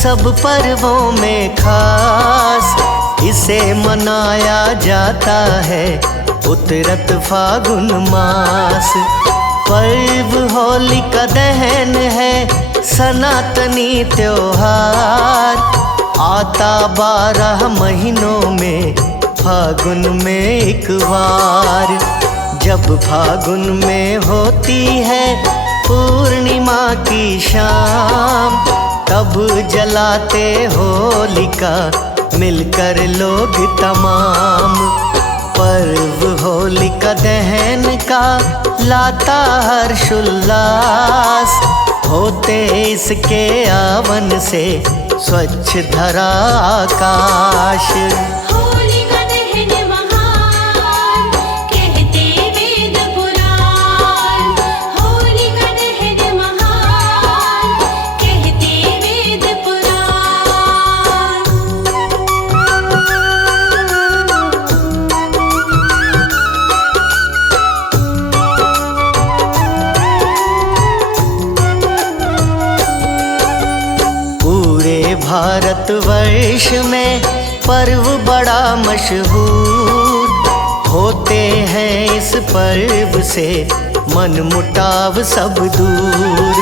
सब पर्वों में खास इसे मनाया जाता है उतरत फागुन मास। पर्व होलिका दहन है सनातनी त्योहार, आता 12 महीनों में फागुन में एक बार। जब फागुन में होती है पूर्णिमा की शाम, तब जलाते होलिका मिलकर लोग तमाम। पर्व होलिका दहन का लाता हर्षोल्लास, होते इसके आवन से स्वच्छ धरा आकाश। भारतवर्ष में पर्व बड़ा मशहूर, होते हैं इस पर्व से मन मुटाव सब दूर।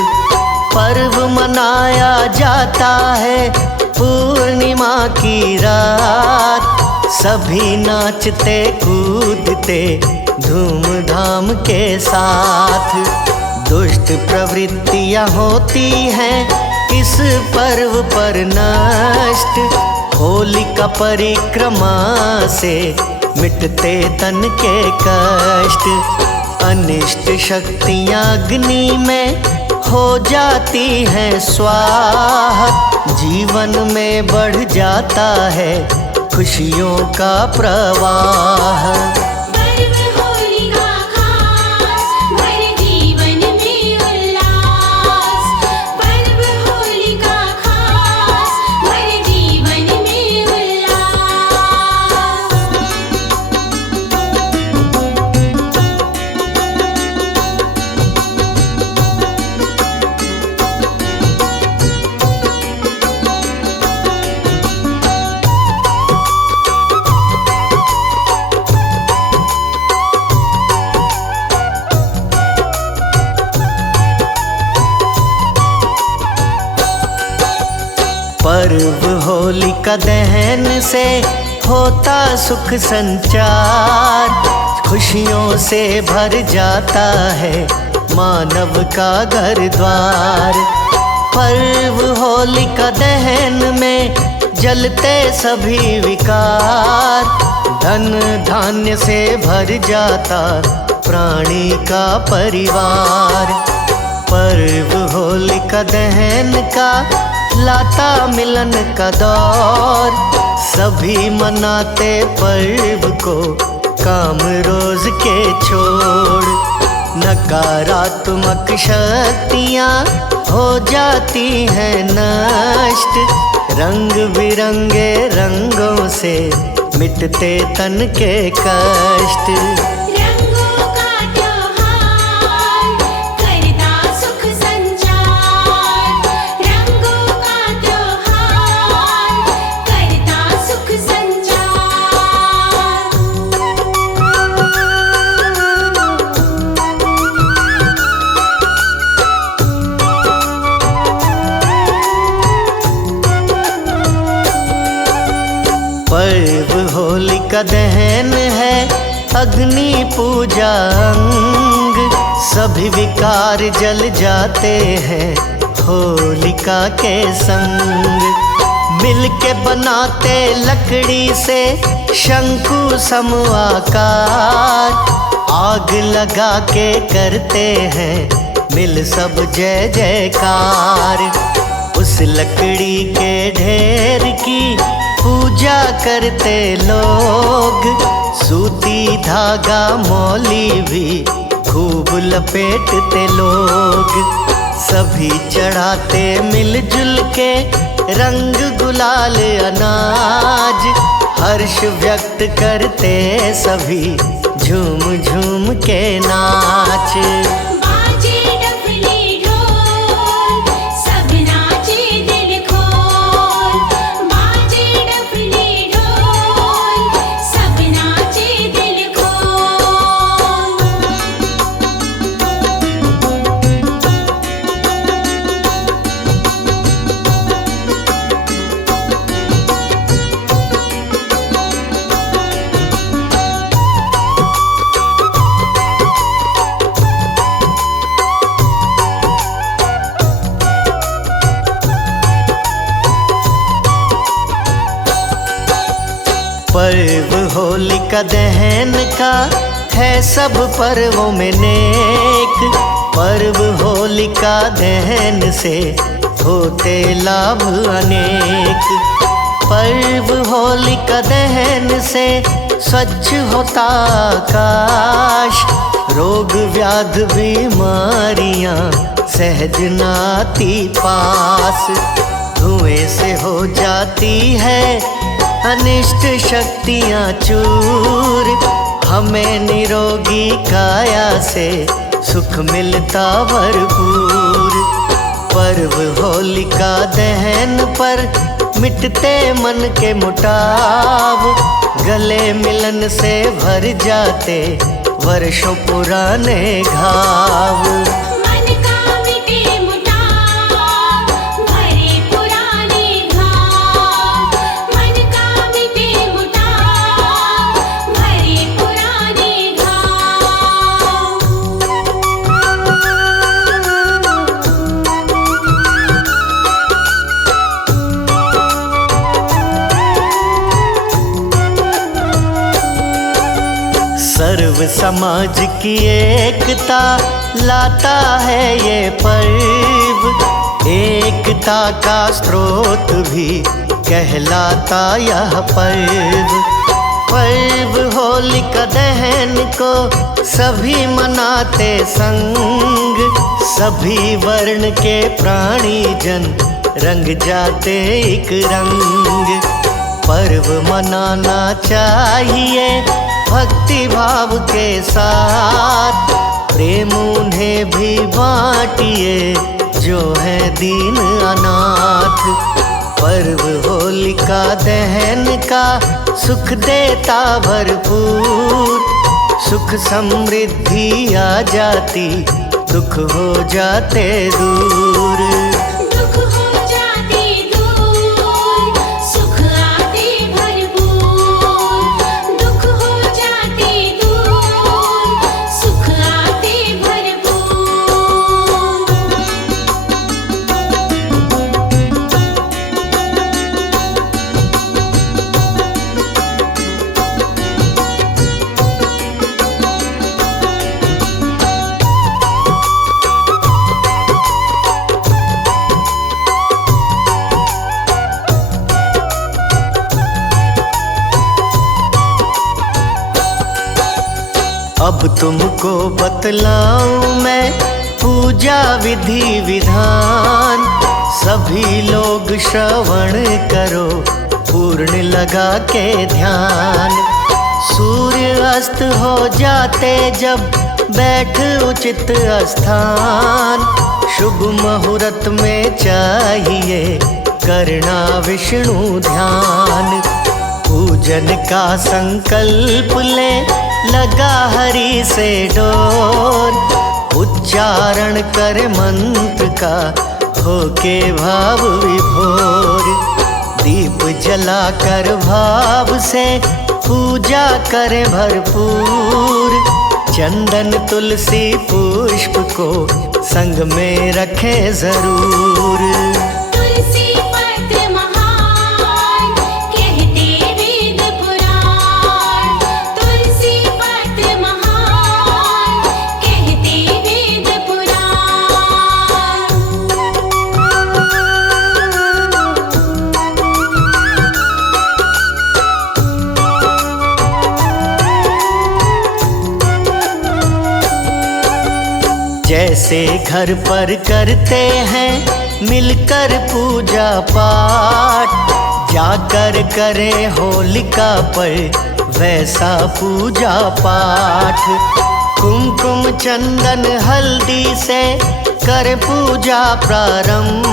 पर्व मनाया जाता है पूर्णिमा की रात, सभी नाचते कूदते धूमधाम के साथ। दुष्ट प्रवृत्तियां होती हैं इस पर्व पर नष्ट, होलिका परिक्रमा से मिटते तन के कष्ट। अनिष्ट शक्तियां अग्नि में हो जाती हैं स्वाहा, जीवन में बढ़ जाता है खुशियों का प्रवाह। पर्व होलिका दहन से होता सुख संचार, खुशियों से भर जाता है मानव का घर द्वार। पर्व होलिका दहन में जलते सभी विकार, धन धान्य से भर जाता प्राणी का परिवार। पर्व होलिका दहन का लाता मिलन का दौर, सभी मनाते पर्व को काम रोज के छोड़। नकारात्मक शक्तियाँ हो जाती हैं नष्ट, रंग बिरंगे रंगों से मिटते तन के कष्ट। पर्व होलिका दहन है अग्नि पूजा अंग, सभी विकार जल जाते हैं होलिका के संग। मिलके बनाते लकड़ी से शंकु सम आकार, आग लगा के करते हैं मिल सब जय जयकार। उस लकड़ी के ढेर की पूजा करते लोग, सूती धागा मौली भी खूब लपेटते लोग। सभी चढ़ाते मिलजुल के रंग गुलाल अनाज, हर्ष व्यक्त करते सभी झूम झूम के नाच। बाजे डफली ढोल सब नाचे दिल खोल, पर्व होलिका दहन का है सब पर्वों में नेक। पर्व होलिका दहन से होते लाभ अनेक। पर्व होलिका दहन से स्वच्छ होता आकाश। रोग व्याध बीमारियां सहज नाती पास। धुएं से हो जाती है अनिष्ट शक्तियां चूर। हमें निरोगी काया से सुख मिलता भरपूर। पर्व होलिका दहन पर मिटते मन के मुटाव। गले मिलन से भर जाते वर्षों पुराने घाव। मन का मिटे मुटाव, भरे पुराने घाव। मन का मिटे मुटाव, भरे पुराने सर्व समाज की एकता लाता है ये पर्व। एकता का स्रोत भी कहलाता यह पर्व। पर्व होलिका दहन को सभी मनाते संग। सभी वर्ण के प्राणी जन रंग जाते एक रंग। पर्व मनाना चाहिए भक्ति भाव के साथ। प्रेम उन्हें भी बांटिए जो है दीन अनाथ। पर्व होलिका दहन का सुख देता भरपूर। सुख समृद्धि आ जाती, दुख हो जाते दूर। दुख हो जाते दूर, सुख आते भरपूर। दुख हो जाते दूर, सुख आते भरपूर। अब तुमको बतलाऊं मैं पूजा विधि विधान। सभी लोग श्रवण करो पूर्ण लगा के ध्यान। सूर्य अस्त हो जाते जब बैठ उचित स्थान। शुभ मुहूर्त में चाहिए करना विष्णु ध्यान। पूजन का संकल्प ले लगा हरि से डोर। उच्चारण कर मंत्र का होके भाव विभोर। दीप जलाकर भाव से पूजा करें भरपूर। चंदन तुलसी पुष्प को संग में रखें जरूर। तुलसी पत्र महान कहते वेद पुराण। तुलसी पत्र महान कहते वेद पुराण। जैसे घर पर करते हैं मिलकर पूजा पाठ। जाकर करें होलिका पर वैसा पूजा पाठ। कुमकुम चंदन हल्दी से कर पूजा प्रारंभ।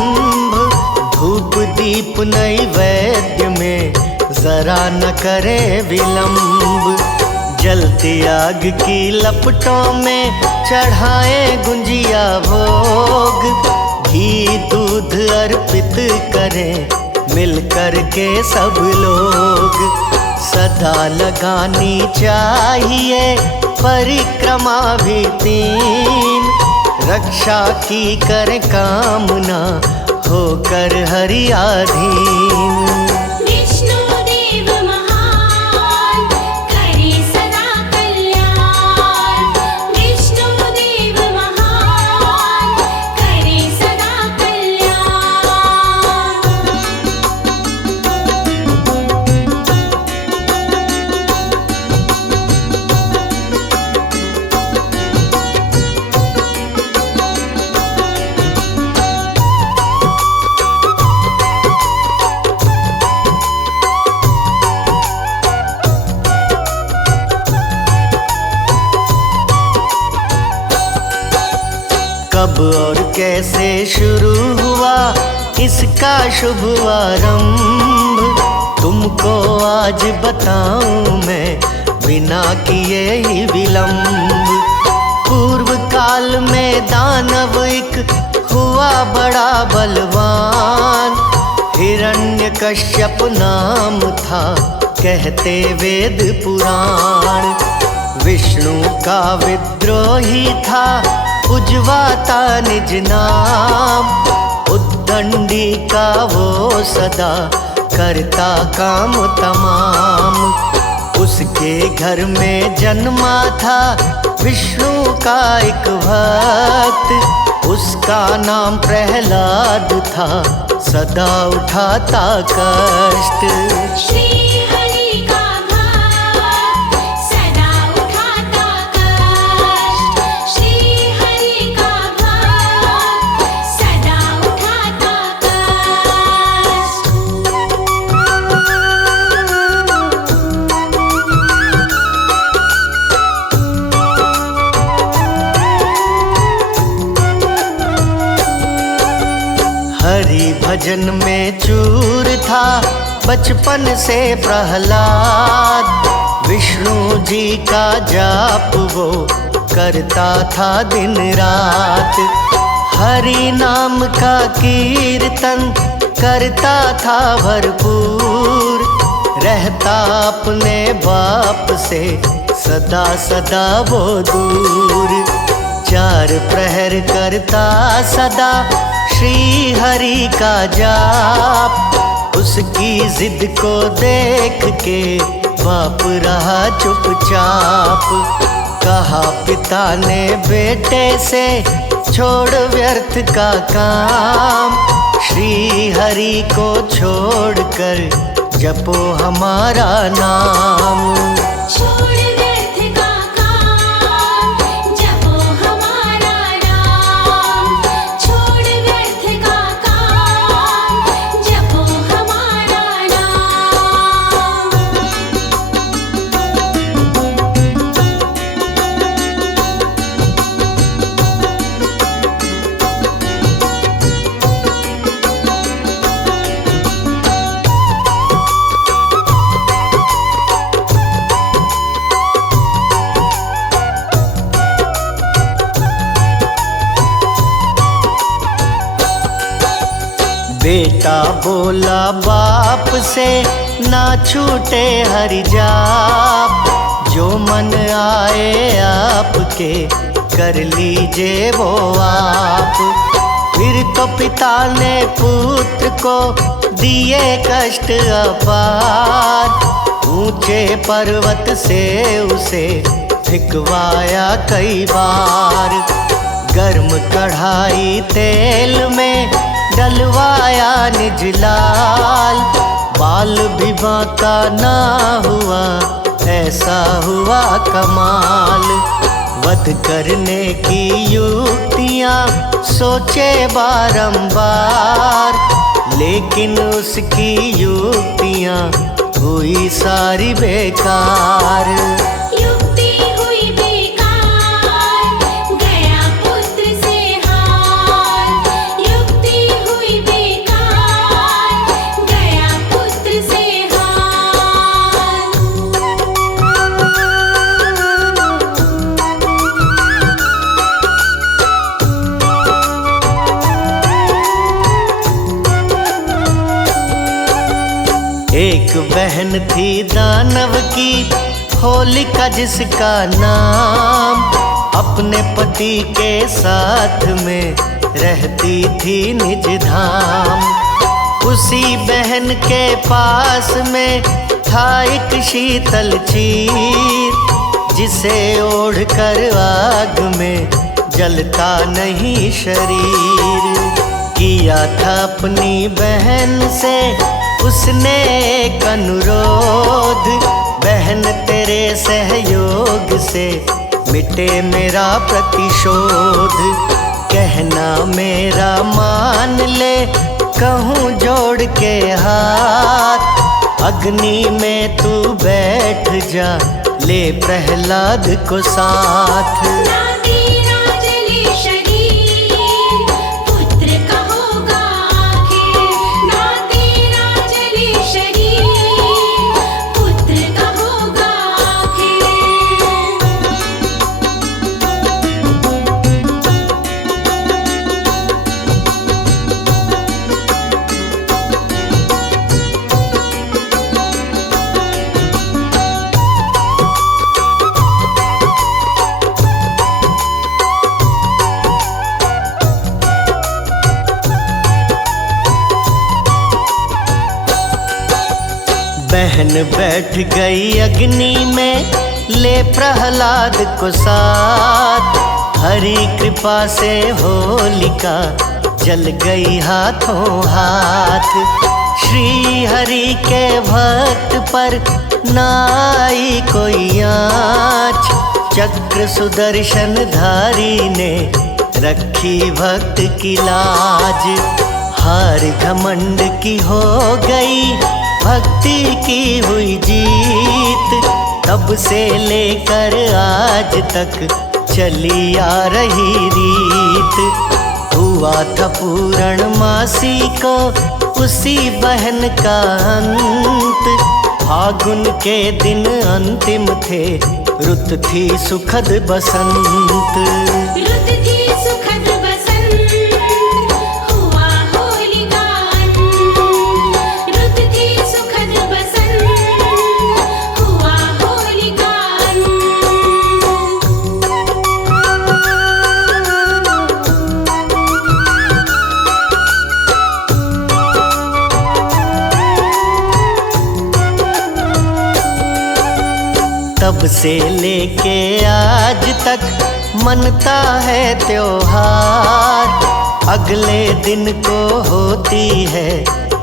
धूप दीप नैवेद्य में जरा न करे विलंब। जलती आग की लपटों में चढ़ाए गुंजिया भोग। घी दूध अर्पित करें मिल कर के सब लोग। सदा लगानी चाहिए परिक्रमा भी 3। रक्षा की कर कामना होकर हरि अधीन। विष्णु देव महान कब और कैसे शुरू हुआ इसका शुभ आरंभ, तुमको आज बताऊं मैं बिना किए ही विलंब। पूर्व काल में दानव एक हुआ बड़ा बलवान, हिरण्यकश्यप नाम था कहते वेद पुराण। विष्णु का विद्रोही था उज्वाता निज नाम, उद्दंडी का वो सदा करता काम तमाम। उसके घर में जन्मा था विष्णु का एक भक्त, उसका नाम प्रहलाद था सदा उठाता कष्ट। श्री हरि का भक्त सदा उठाता कष्ट, श्री हरि का भक्त सदा उठाता कष्ट। हरि भजन में चूर था बचपन से प्रहलाद, विष्णु जी का जाप वो करता था दिन रात। हरि नाम का कीर्तन करता था भरपूर, रहता अपने बाप से सदा सदा वो दूर। चार प्रहर करता सदा श्री हरि का जाप, उसकी जिद को देख के बाप रहा चुपचाप। कहा पिता ने बेटे से छोड़ व्यर्थ का काम, श्री हरि को छोड़कर जपो हमारा नाम। छोड़ व्यर्थ का काम जपो हमारा नाम, छोड़ व्यर्थ का काम जपो हमारा नाम। बेटा बोला बाप से ना छूटे हरि जाप, जो मन आए आपके कर लीजिए वो आप। फिर तो पिता ने पुत्र को दिए कष्ट अपार, ऊंचे पर्वत से उसे फिकवाया कई बार। गर्म कढ़ाई तेल में डलवाया निज लाल, बाल भी बांका ना हुआ ऐसा हुआ कमाल। वध करने की युक्तियां सोचे बारंबार, लेकिन उसकी युक्तियां हुई सारी बेकार। युक्ति हुई बेकार गया पुत्र से हार, युक्ति हुई बेकार गया पुत्र से हार। एक बहन थी दानव की होलिका जिसका नाम, अपने पति के साथ में रहती थी निज धाम। उसी बहन के पास में था एक शीतल चीर, जिसे ओढ़ कर आग में जलता नहीं शरीर। किया था अपनी बहन से उसने एक अनुरोध, बहन तेरे सहयोग से मिटे मेरा प्रतिशोध। कहना मेरा मान ले कहूँ जोड़ के हाथ, अग्नि में तू बैठ जा ले प्रहलाद को साथ। ना तेरा जले शरीर बहन बैठ गई अग्नि में, ले प्रहलाद को साथ। हरि कृपा से होलिका जल गई हाथों हाथ। श्री हरि के भक्त पर ना आई कोई आँच, चक्र सुदर्शन धारी ने रखी भक्त की लाज। हार घमंड की हो गई, भक्ति की हुई जीत। तब से लेकर आज तक चली आ रही रीत। हुआ था पूर्णमासी को उसी बहन का अंत। फागुन के दिन अंतिम थे, रुत थी सुखद बसंत। रुत थी सुखद बसंत, हुआ होलिका अंत। रुत थी सुखद बसंत, हुआ होलिका तब से लेके आज तक मनता है त्योहार। अगले दिन को होती है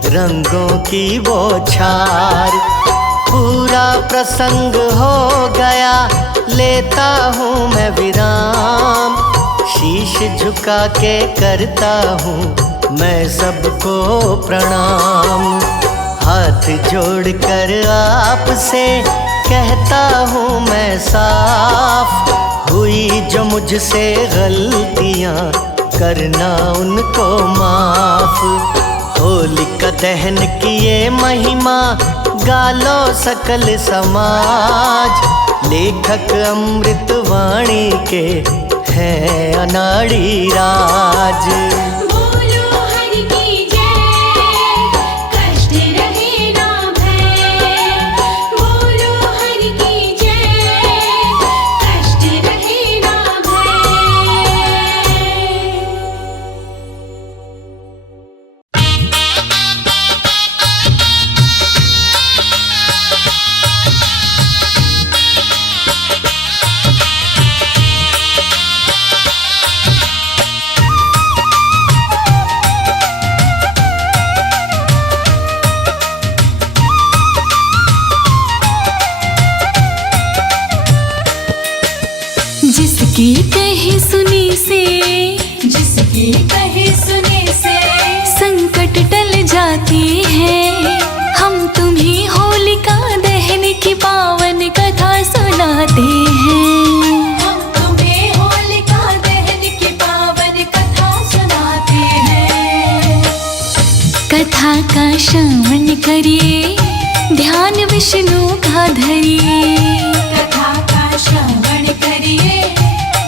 रंगों की बौछार। पूरा प्रसंग हो गया, लेता हूँ मैं विराम। शीश झुका के करता हूँ मैं सबको प्रणाम। हाथ जोड़कर आपसे कहता हूँ मैं साफ। हुई जो मुझसे गलतियाँ, करना उनको माफ। होलिका दहन की ये महिमा, गालो सकल समाज। लेखक अमृतवाणी के हैं अनाड़ी राज। बोलो हरि की जय, कष्ट रहे ना भय। बोलो हरि की जय, कष्ट रहे ना भय। जिसकी कहे सुनी से, जिसकी कहे सुने से संकट टल जाती है। हम तुम्हें होलिका दहन की पावन कथा सुनाते हैं। हम तुम्हें होलिका दहन की पावन कथा सुनाते हैं। कथा का श्रवण करिए, ध्यान विष्णु का धरिए। कथा का श्रवण करिए,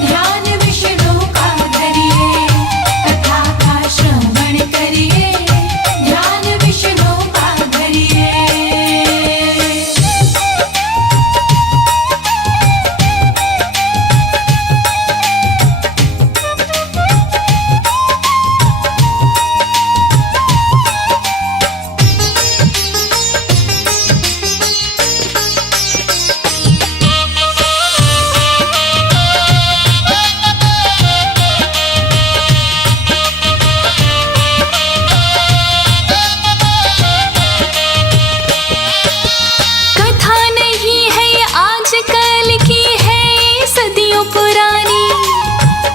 ध्यान विष्णु का धरिए। कथा का श्रवण करिए, ध्यान विष्णु का धरिए। कथा नहीं है ये आजकल की है, ये सदियों पुरानी।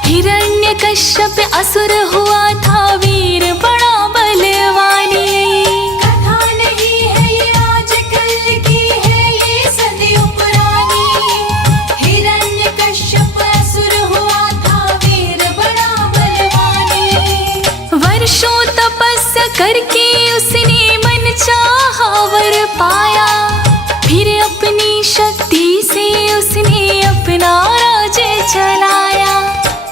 हिरण्यकश्यप असुर हुआ था वीर बड़ा बलवानी। कथा नहीं है ये आजकल की है, ये सदियों पुरानी। हिरण्यकश्यप असुर हुआ था वीर बड़ा बलवानी। वर्षों तपस्या करके उसने मन चाहा वर पाया। फिर अपनी शक्ति से उसने अपना राज्य चलाया।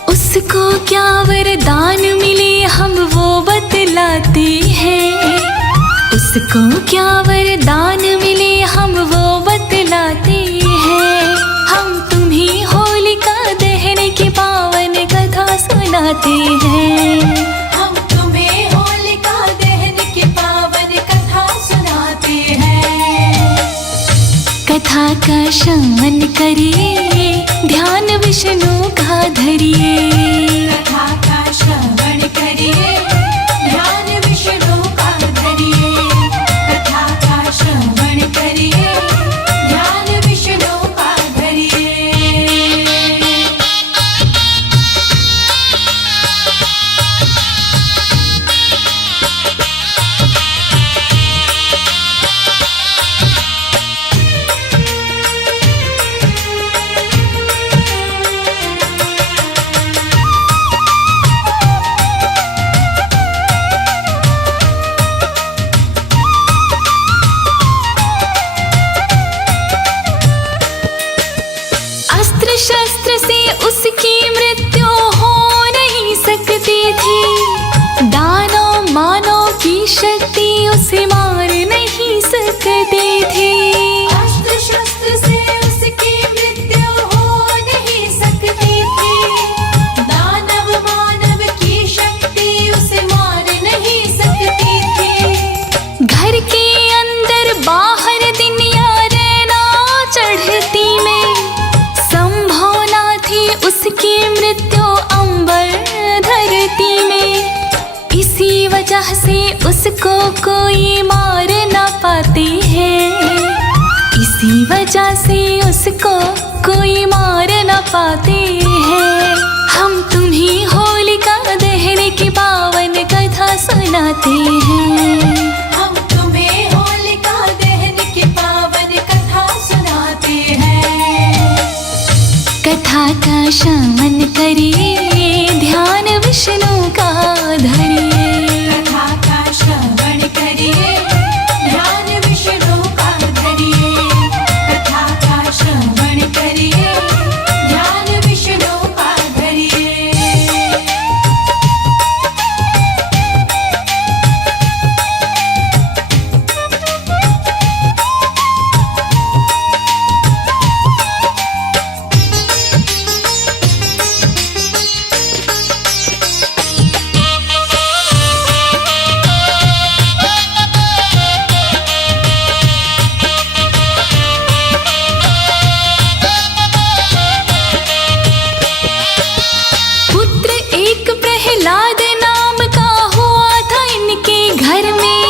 उसको क्या वरदान मिले हम वो बतलाते हैं। उसको क्या वरदान मिले हम वो बतलाते हैं। हम तुम्हें होलिका दहन की पावन कथा सुनाते हैं। हम तुम्हें होलिका दहन की पावन कथा सुनाते हैं। कथा का श्रवण करिए, ध्यान विष्णु का धरिए। कथा का श्रवण करिए, ध्यान विष्णु का धरिए। कथा का श्रवण करिए, ध्यान विष्णु का धरिए। अस्त्र शस्त्र से उसकी मृत्यु हो नहीं सकती थी, दानव मानव की शक्ति उसे मार नहीं सकती थी। अस्त्र शस्त्र से उसकी मृत्यु हो नहीं सकती थी, दानव मानव की शक्ति उसे मार नहीं सकती थी। घर के अंदर बाहर दिन या रहना चढ़ती में, संभव ना थी उसकी मृत्यु अंबर धरती में। इसी वजह से उसको कोई मार ना पाते हैं, इसी वजह से उसको कोई मार ना पाते हैं। हम तुम्हें होलिका दहन की पावन कथा सुनाते हैं। हम तुम्हें होलिका दहन की पावन कथा सुनाते हैं। कथा का श्रवण करिए, ध्यान विष्णु का धरिए। कथा का श्रवण करिए, ध्यान विष्णु का धरिए। कथा का श्रवण करिए, ध्यान विष्णु का धरिए। पुत्र एक प्रहलाद नाम का हुआ था इनके घर में,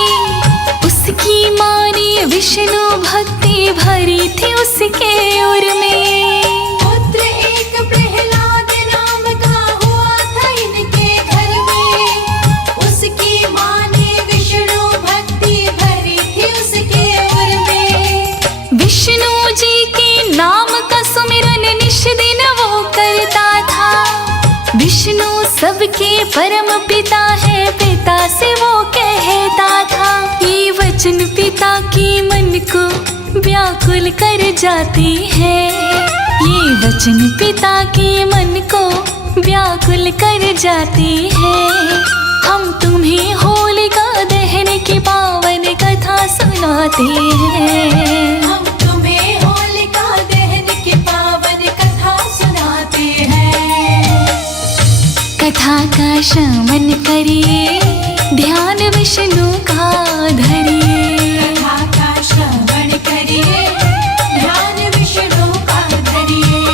उसकी माँ ने विष्णु भक्ति भरी थी उसके उर में। पुत्र एक प्रहलाद नाम का हुआ था इनके घर में, उसकी माँ ने विष्णु भक्ति भरी थी उसके उर में। विष्णु जी के नाम का सुमिरन निश दिन वो करता था। विष्णु सबके परम पिता है, पिता से वो कहता था। ये वचन पिता के मन को व्याकुल कर जाते हैं, ये वचन पिता के मन को व्याकुल कर जाते हैं। हम तुम्हें होलिका दहन की पावन कथा सुनाते हैं। हम तुम्हें होलिका दहन की पावन कथा सुनाते हैं। कथा का श्रवण करिए, ध्यान विष्णु का धरिए। कथा का श्रवण करिए, ध्यान विष्णु का धरिए।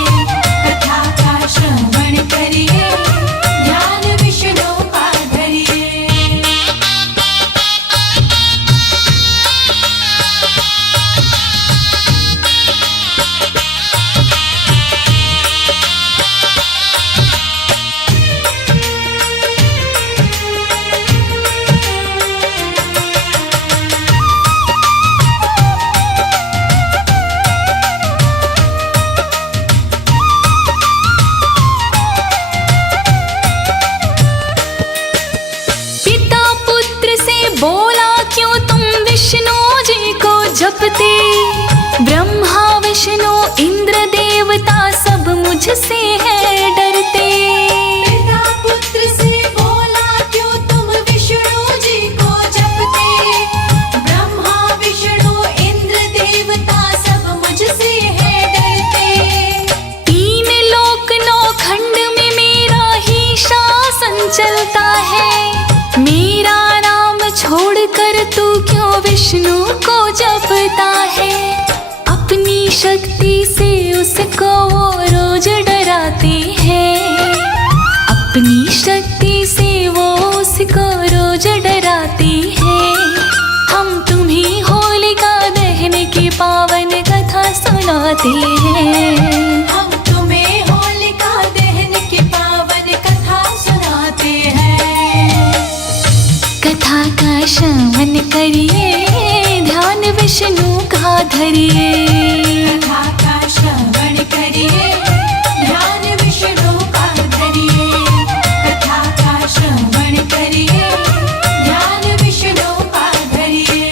कथा का श्रवण करिए, ध्यान विष्णु का धरिए। जपते ब्रह्मा विष्णु इंद्र देवता सब मुझसे है डरते। पिता पुत्र से बोला क्यों तुम विष्णु जी को जपते। ब्रह्मा विष्णु इंद्र देवता सब मुझसे है डरते। तीन लोक नौ खंड में मेरा ही शासन चलता है। मेरा नाम छोड़कर तू क्यों विष्णु को जपता है। अपनी शक्ति से उसको वो रोज डराते हैं। अपनी शक्ति से वो उसको रोज डराते हैं। हम तुम्हें होलिका दहन की पावन कथा सुनाते हैं। हम तुम्हें होलिका दहन की पावन कथा सुनाते हैं। कथा का श्रवण करिए, ध्यान विष्णु का धरिए। कथा का श्रवण करिए, ध्यान विष्णु का धरिए। कथा का श्रवण करिए, ध्यान विष्णु का धरिए।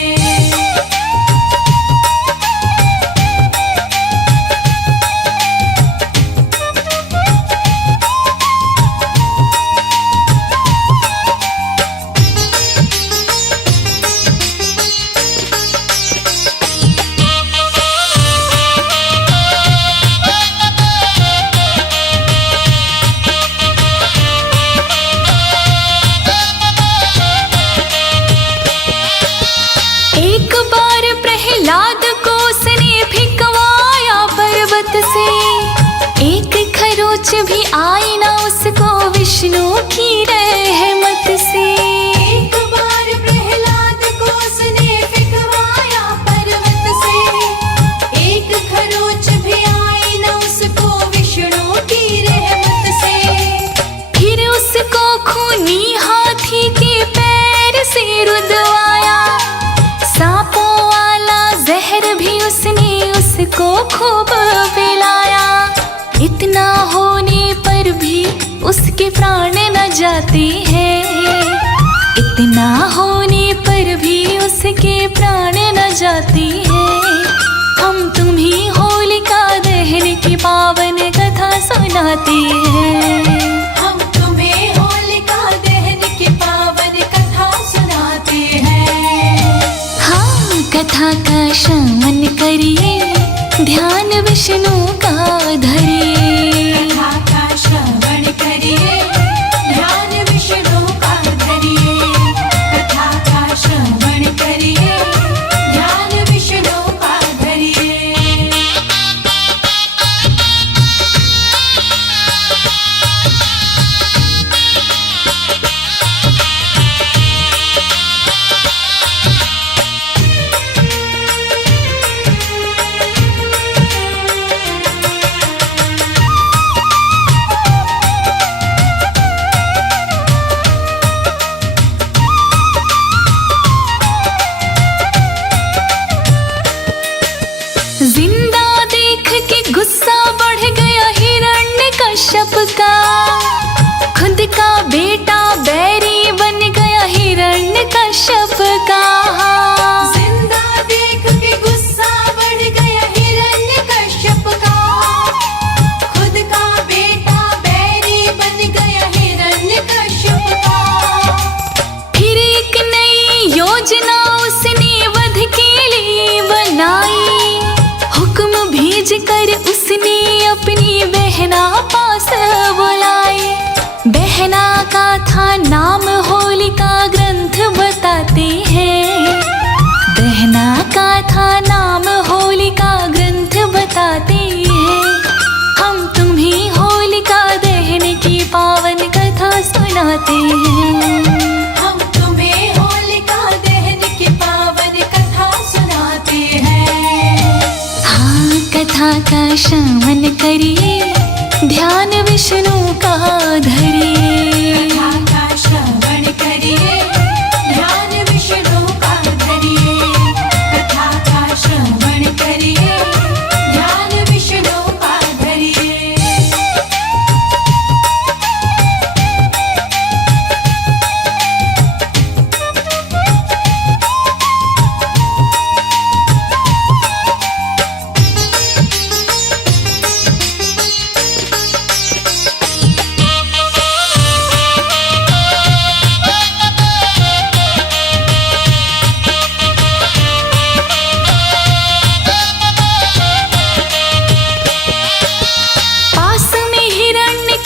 एक बार प्रहलाद को उसने फिकवाया पर्वत से। एक खरोच भी आई ना उसको विष्णु की रहमत से। एक बार प्रहलाद को उसने फिकवाया पर्वत से। एक खरोच भी आई न उसको विष्णु की रहमत से। फिर उसको खूनी हाथी के पैर से रुदवाया। सांपों वाला जहर भी उसने उसको खूब पिलाया। इतना होने पर भी उसके प्राण न जाते हैं। इतना होने पर भी उसके प्राण न जाते हैं। हम तुम्हें होलिका दहन की पावन कथा सुनाते हैं। हम तुम्हें होलिका दहन की पावन कथा सुनाते हैं। हाँ, कथा का श्रवण करिए, ध्यान विष्णु का धरिए। कथा का श्रवण करिए, ध्यान विष्णु का धरिए। कथा का श्रवण करिए, ध्यान विष्णु का धरिए। जिंदा देख के गुस्सा बढ़ गया हिरण्यकश्यप का। खुद का बेटा बैरी बन गया हिरण्यकश्यप का। जिंदा देख के गुस्सा बढ़ गया हिरण्यकश्यप का। खुद का बेटा बैरी बन गया हिरण्यकश्यप का। फिर एक नई योजना उसने वध के लिए बनाई। हुक्म भेज कर उसने अपनी बहना पास बुलाई। बहना का था नाम होलिका, ग्रंथ बताते हैं। बहना का था नाम होलिका, ग्रंथ बताते हैं। हम तुम्हें होलिका दहन की पावन कथा सुनाते हैं। हम तुम्हें होलिका दहन की पावन कथा सुनाते हैं। हाँ, कथा का श्रवण करिए, ध्यान विष्णु का धरिए। कथा का श्रवण करिए, ध्यान विष्णु का धरिए। कथा का श्रवण करिए, ध्यान विष्णु का धरिए।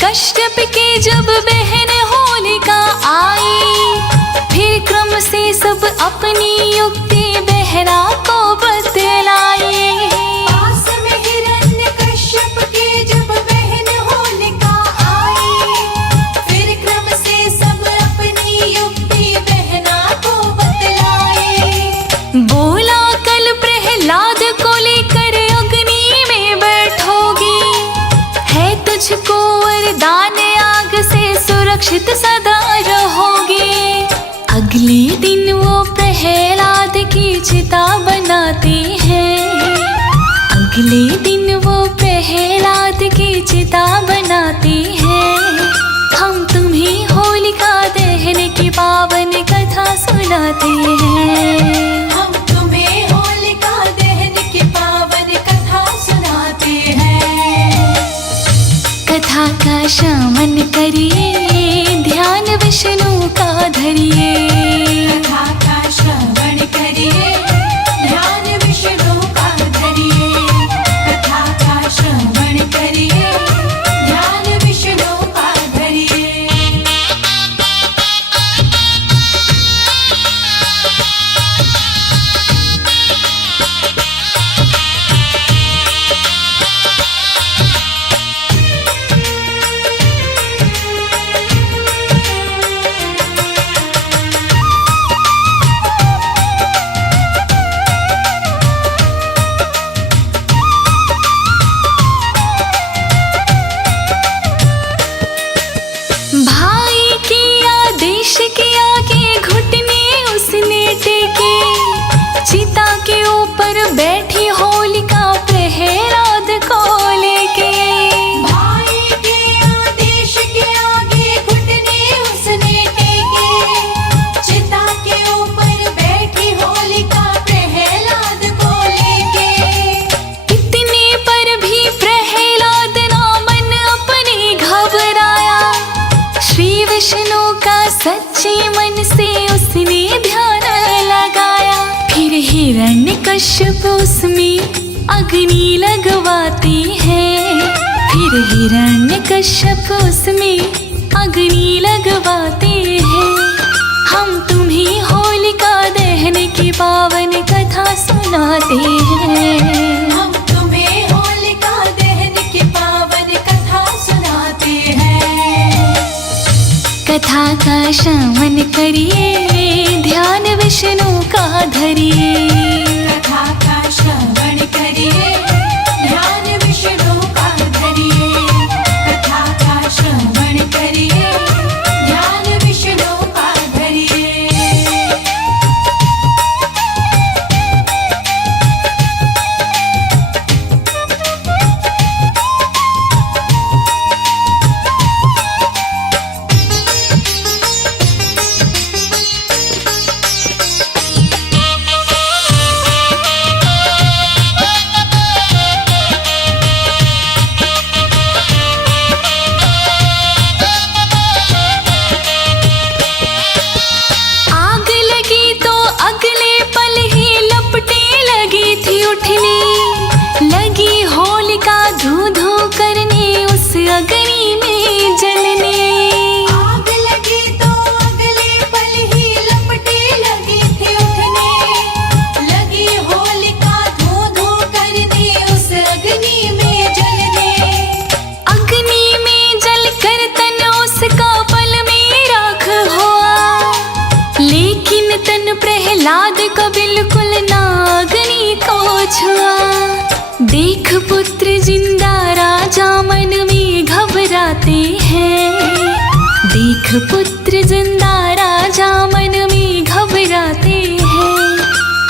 कश्यप के जब बहन होलिका आई, फिर क्रम से सब अपनी युक्ति बहना को बतलाई। पास में सुरक्षित सदा रहोगे। अगले दिन वो प्रहलाद की चिता बनाते हैं। अगले दिन वो प्रहलाद की चिता बनाते हैं। हम तुम्हें होलिका दहन की पावन कथा सुनाते हैं। हम तुम्हें होलिका दहन की पावन कथा सुनाते हैं। कथा का श्रवण करिए, ध्यान विष्णु का धरिए। कथा का श्रवण करिए, ध्यान विष्णु का धरिए। कथा का श्रवण करिए, ध्यान विष्णु का धरिए। भाई के आदेश के आगे घुटने उसने टेके। चिता के ऊपर बैठी होलिका प्रहलाद को लेके। भाई के आदेश के आगे घुटने उसने टेके। चिता के ऊपर बैठी होलिका प्रहलाद को लेके। इतने पर भी प्रहलाद ना मन अपने घबराया। श्री विष्णु का सच्चे मन से उसने ध्यान लगाया। फिर हिरण्यकश्यप उसमें अग्नि लगवाते हैं। फिर हिरण्यकश्यप उसमें अग्नि लगवाते हैं। हम तुम्हें होलिका दहन की पावन कथा सुनाते हैं। हम तुम्हें होलिका दहन की पावन कथा सुनाते हैं। कथा का श्रवण करिए, ध्यान विष्णु का धरिए। कथा का श्रवण करिए, ध्यान विष्णु का धरिए। कथा का श्रवण करिए, ध्यान विष्णु का धरिए। आग लगी तो अगले पल ही लपटे लगी थी उठने। लगी होलिका धू धू करने उस अग्नि में जलने। आग लगी तो अगले पल ही लपटे लगी थी उठने। लगी होलिका धू धू करने उस अग्नि में जलने। अग्नि में जल कर तन उसका पल में राख हुआ। लेकिन तन प्रहलाद को बिल्कुल ना अग्नि को छुआ। देख पुत्र जिंदा राजा मन में घबराते हैं। देख पुत्र जिंदा राजा मन में घबराते हैं।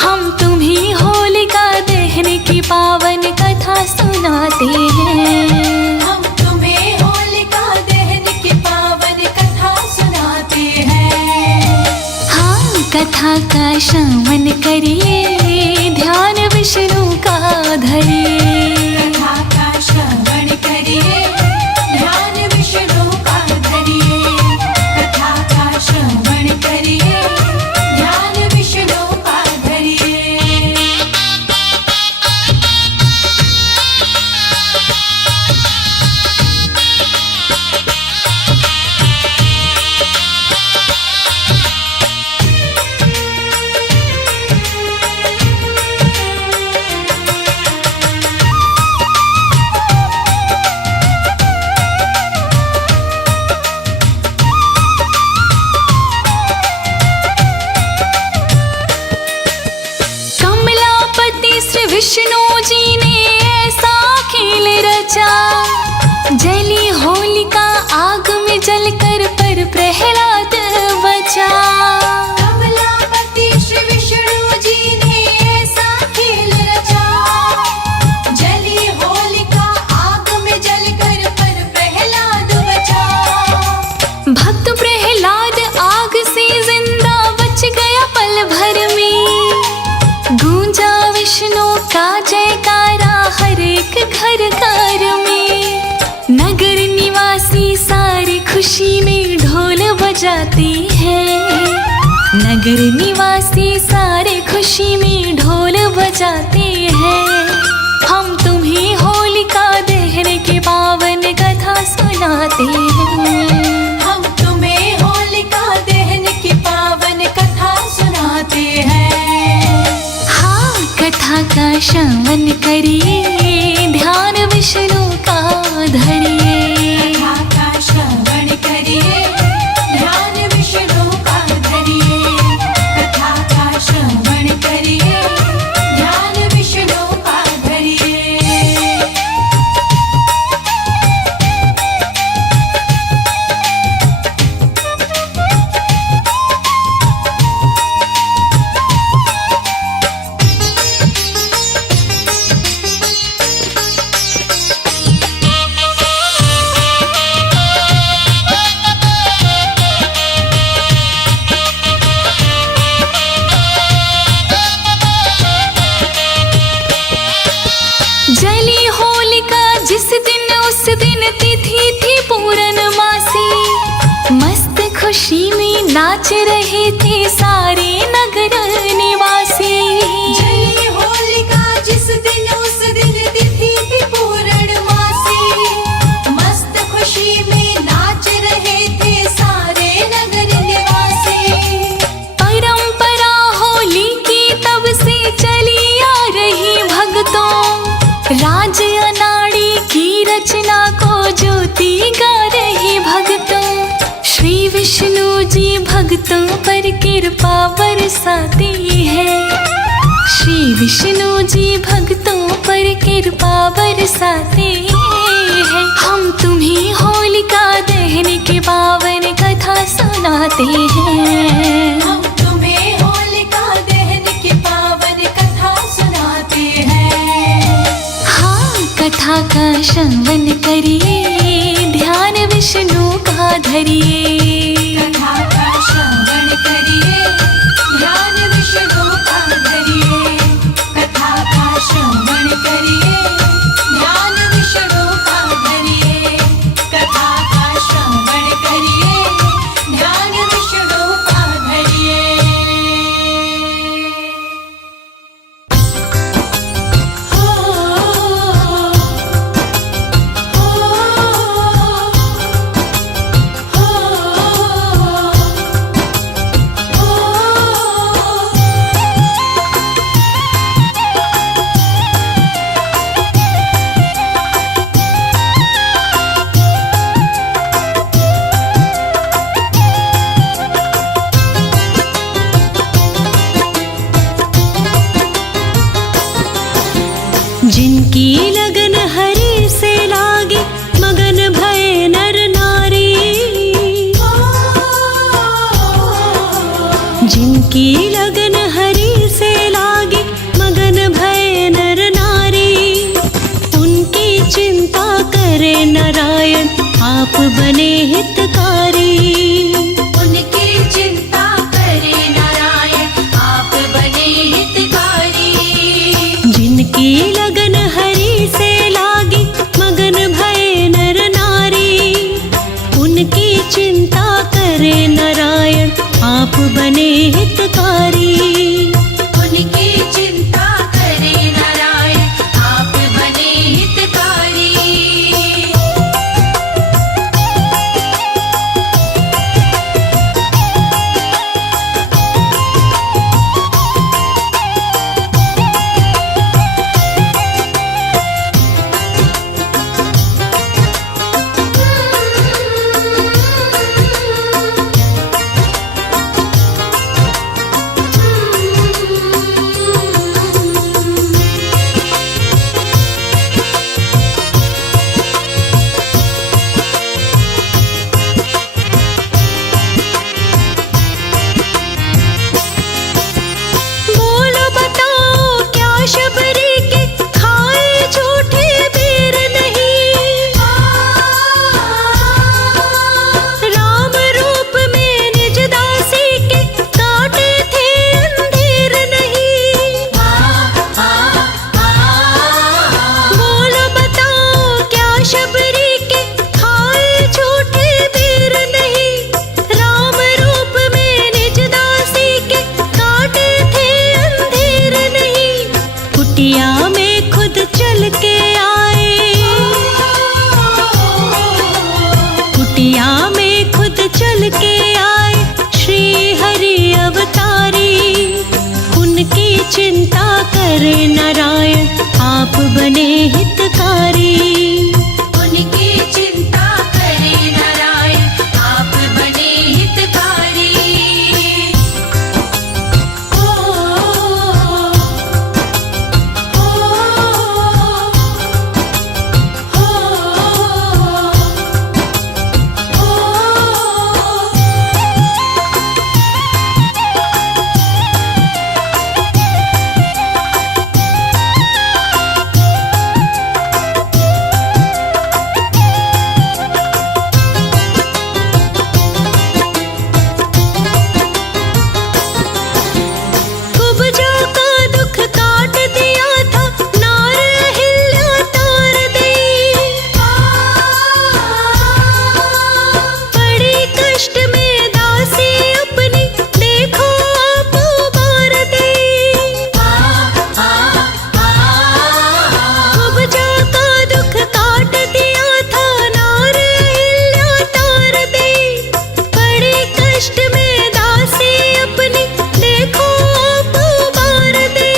हम तुम्हें होलिका दहन की पावन कथा सुनाते हैं। हम तुम्हें होलिका दहन की पावन कथा सुनाते हैं। हाँ, कथा का श्रवण करिए, ध्यान विष्णु का धरिए। कथा का श्रवण करिए, ध्यान विष्णु का धरिए। कथा का श्रवण करिए, ध्यान विष्णु का धरिए। जयकारा हर एक घर घर में। नगर निवासी सारी खुशी में ढोल बजाते हैं। नगर निवासी सारे खुशी में ढोल बजाते हैं। हम तुम्हें होलिका दहन की पावन कथा सुनाते हैं। हम तुम्हें होलिका दहन की पावन कथा सुनाते हैं। हाँ, कथा का श्रवण करिए, ध्यान विष्णु का धरिए। कथा का श्रवण करिए, ध्यान विष्णु का धरिए। कथा का श्रवण करिए, ध्यान विष्णु का धरिए। जली होलिका जिस दिन, उस दिन तिथि थी पूर्णमासी। मस्त खुशी में नाच रहे थे सारे नगर निवासी। जली होलिका जिस दिन, उस दिन तिथि थी पूर्णमासी। मस्त खुशी में नाच रहे थे सारे नगर निवासी। परंपरा होली की तब से चली आ रही भक्तों। राज अनाड़ी की रचना को ज्योति गा रही भक्तों। श्री विष्णु जी भक्तों पर कृपा बरसाती है। श्री विष्णु जी भक्तों पर कृपा बरसाते हैं। हम तुम्हें होलिका दहन की पावन कथा सुनाते हैं। हम तुम्हें होलिका दहन की पावन कथा सुनाते हैं। हाँ, कथा का श्रवण करिए, ध्यान विष्णु का धरिए। कथा का श्रवण करिए, ध्यान विष्णु का धरिए। कथा का श्रवण करिए, ध्यान विष्णु का धरिए। कथा का श्रवण करिए, ध्यान विष्णु का धरिए। जिनकी लगन हरि से लागी, मगन भये नर नारी। जिनकी लगन हरि से लागी, मगन भये नर नारी। उनकी चिंता करे नारायण, आप बने हितकारी। उनकी चिंता करे नारायण, आप बने हितकारी। जिनकी लगन हरि से लागी, मगन भये नर नारी। उनकी चिंता करे नारायण, आप बने हितकारी। उनकी चिंता करे नारायण, आप बने हितकारी। कुटिया में खुद चल के आए, कुटिया में खुद चल के आए श्री हरि अवतारी। उनकी चिंता करे नारायण आप बने हितकारी। उनकी चिंता करे नारायण आप बने हितकारी। ओ कुब्जा का दुख काट दिया था नार अहिल्या तार दी। बड़ी कष्ट में दासी अपनी देखो आप उबार दी। कुब्जा का दुख काट दिया था नार अहिल्या तार दी। बड़ी कष्ट में दासी अपनी देखो आप उबार दी।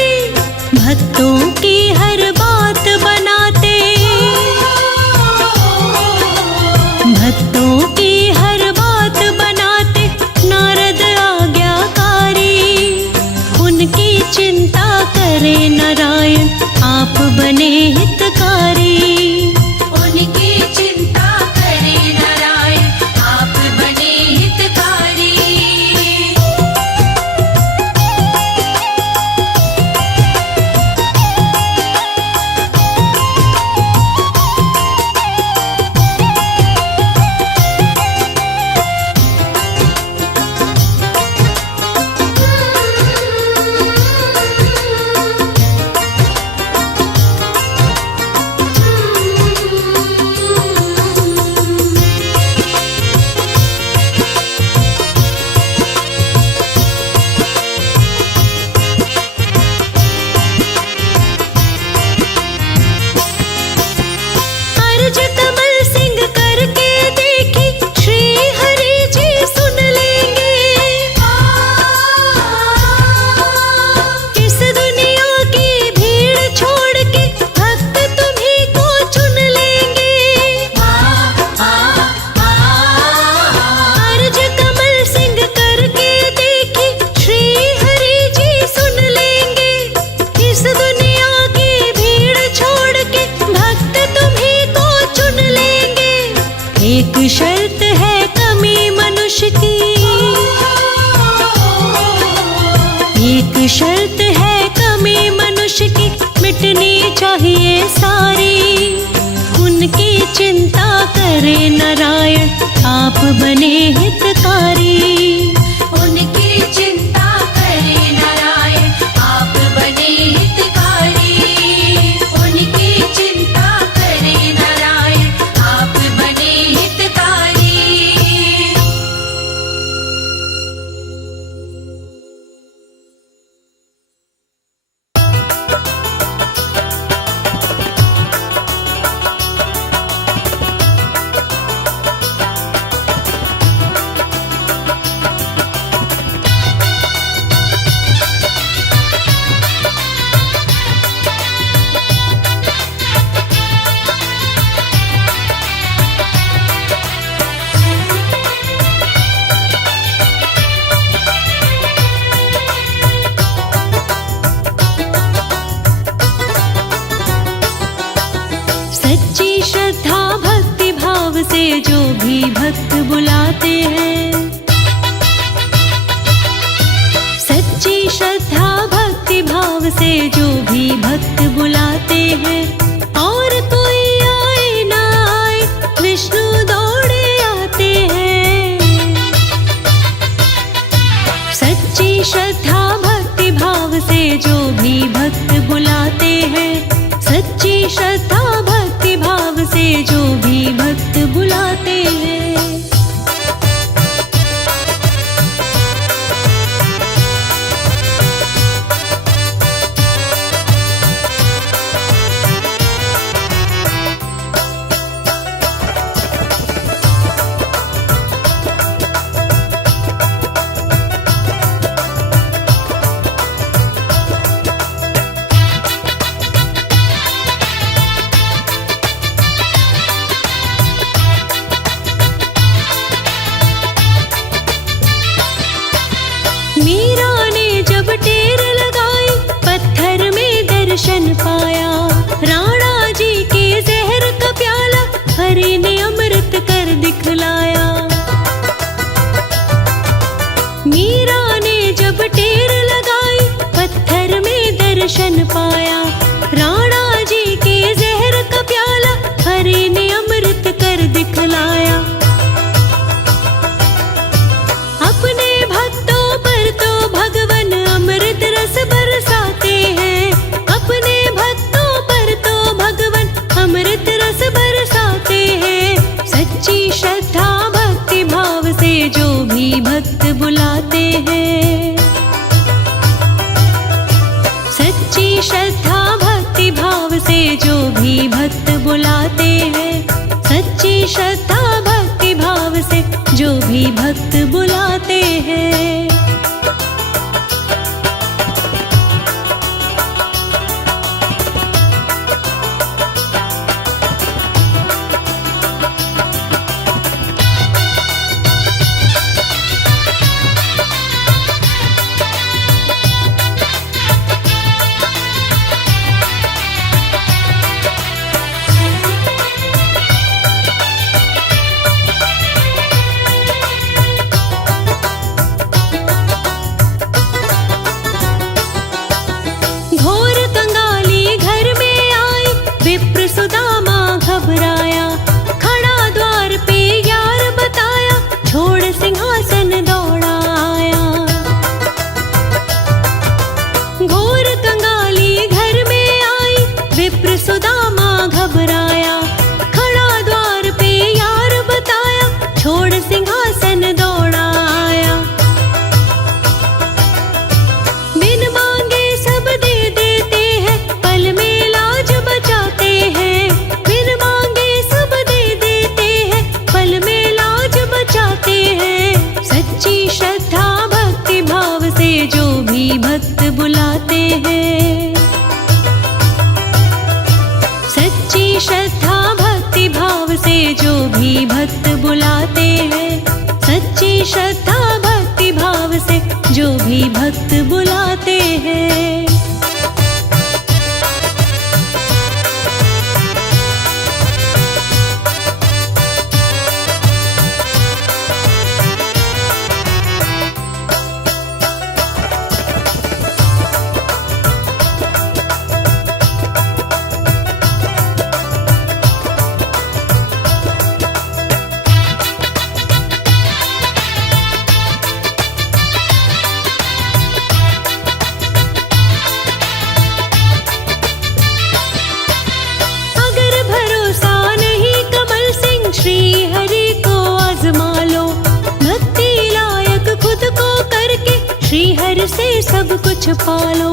भक्तों की हर बात बनाते, भक्तों की हर बात बनाते नारद आज्ञाकारी। उनकी चिंता करे नारायण आप बने हितकारी। उनकी चिंता करे नारायण आप बने हितकारी। अर्ज कमल सिंह करके देखी श्री हरि जी सुन लेंगे। इस दुनिया की भीड़ छोड़ के भक्त तुम्ही को चुन लेंगे। अर्ज कमल सिंह करके देखी श्री हरि जी सुन लेंगे। इस दुनिया की भीड़ छोड़ के भक्त तुम्ही को चुन लेंगे। एक शर्त है कमी मनुष्य की, एक शर्त है कमी मनुष्य की मिटनी चाहिए सारी। उनकी चिंता करे नारायण आप बने हितकारी। उनकी चिंता करे नारायण आप बने हितकारी। उनकी चिंता करे नारायण आप बने हितकारी। सच्ची श्रद्धा भक्ति भाव से जो भी भक्त बुलाते हैं, सच्ची श्रद्धा भक्ति भाव से जो भी भक्त बुलाते हैं। और कोई आए ना आए विष्णु दौड़े आते हैं। सच्ची श्रद्धा भक्ति भाव से जो भी भक्त बुलाते हैं, सच्ची श्रद्धा भक्ति भाव से जो भी भक्त बुलाते हैं। पाया। राणा जी के जहर का प्याला हरि ने अमृत कर दिखलाया। अपने भक्तों पर तो भगवान अमृत रस बरसाते हैं। अपने भक्तों पर तो भगवान अमृत रस बरसाते हैं। सच्ची श्रद्धा भक्ति भाव से जो भी भक्त बुलाते हैं। सच्ची श्रद्धा भक्ति भाव से जो भी भक्त बुलाते हैं। सच्ची श्रद्धा भक्ति भाव से जो भी भक्त बुलाते हैं। घोर कंगाली घर में आई, विप्र सुदामा घबराया। खड़ा द्वार पे यार बताया, छोड़ सिंहासन दौड़ा आया। घोर कंगाली घर में आई, विप्र सुदामा घबराया। खड़ा द्वार पे यार बताया, छोड़ सिंहासन दौड़ा आया। बिन मांगे सब दे देते हैं, पल में लाज बचाते हैं। बिन मांगे सब दे देते हैं, पल में लाज बचाते हैं। सच्ची श्रद्धा भक्ति भाव से जो भी भक्त बुलाते हैं। सच्ची श्रद्धा भक्ति भाव से जो भी भक्त बुलाते हैं। सच्ची श्रद्धा भक्ति भाव से जो भी भक्त बुलाते हैं। अगर भरोसा नहीं कमल सिंह, श्री हरि को आजमा लो। भक्ति लायक खुद को करके श्री हरि से सब कुछ पालो।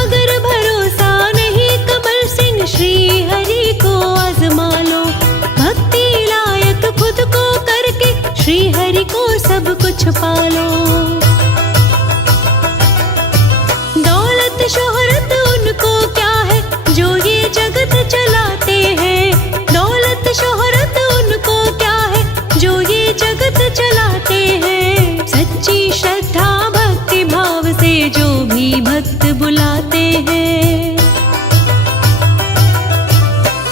अगर भरोसा नहीं कमल सिंह, श्री हरि को आजमा लो। भक्ति लायक खुद को करके श्री हरि को सब कुछ पालो। दौलत शोहरत उनको क्या है जो ये जगत चलाते हैं। दौलत शोहरत उनको क्या है जो ये जगत चलाते हैं। सच्ची श्रद्धा भक्ति भाव से जो भी भक्त बुलाते हैं।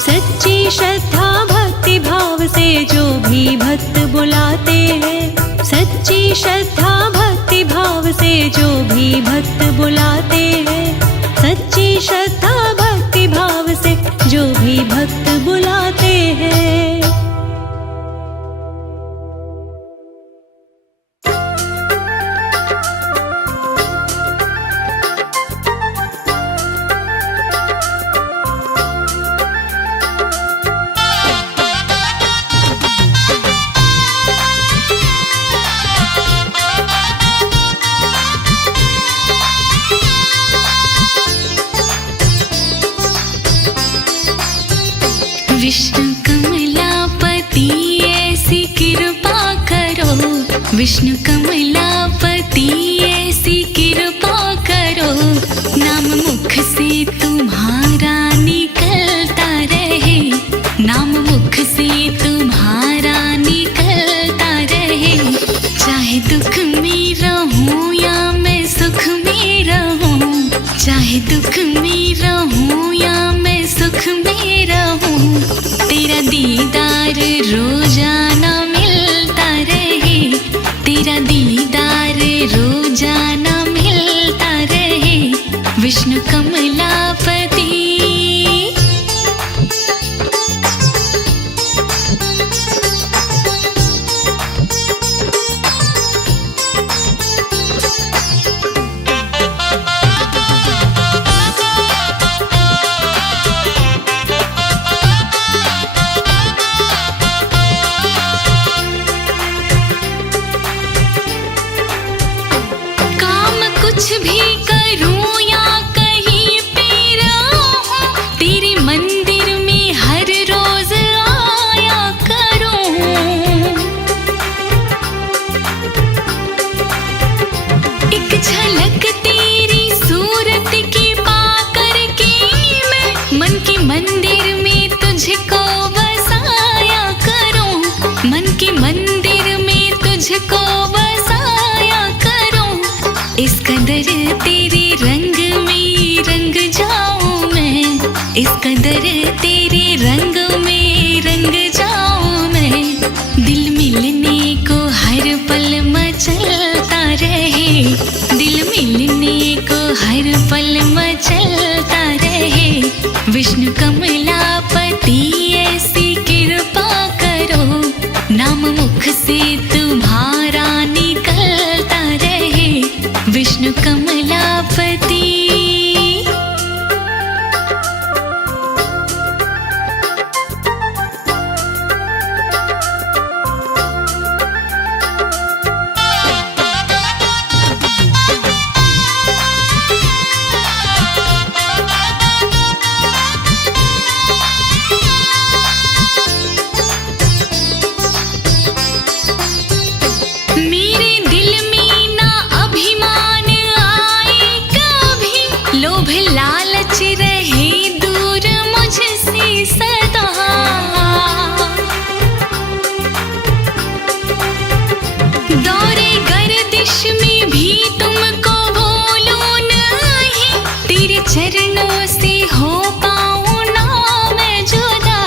सच्ची श्रद्धा भक्ति भाव से जो भी भक्त बुलाते हैं। सच्ची श्रद्धा भक्ति भाव से जो भी भक्त बुलाते हैं। सच्ची श्रद्धा भक्ति भाव से जो भी भक्त बुलाते हैं। विष्णु कमलापति ऐसी कृपा करो। विष्णु कमलापति ऐसी कृपा करो। नाम मुख से तुम्हारा निकलता रहे। नाम मुख से तुम्हारा निकलता रहे। चाहे दुख में रहूं या मैं सुख में रहूं। चाहे दुख में रहूं या मैं सुख में रहूं। तेरा दीदार रोजाना मिलता रहे। तेरा दीदार रोजाना मिलता विष्णु कमलापति। कुछ भी करूं या कहीं पे रहूं, तेरे मंदिर में हर रोज आया करूं। एक झलक तेरी सूरत की पाकर के मैं मन के मंदिर में तुझको बसाया करूं, मन के मंदिर में तुझको बसाया करूं। इस कदर तेरे रंग में रंग जाऊं मैं, इस कदर तेरे रंग में रंग जाऊं मैं। दिल मिलने को हर पल मचलता रहे, दिल मिलने को हर पल मचलता रहे। विष्णु कमलापति ऐसी कृपा करो, नाम मुख से तुम्हारा निकलता रहे। विष्णु कमलापति। चरणों से हो पाऊं ना मैं जुदा,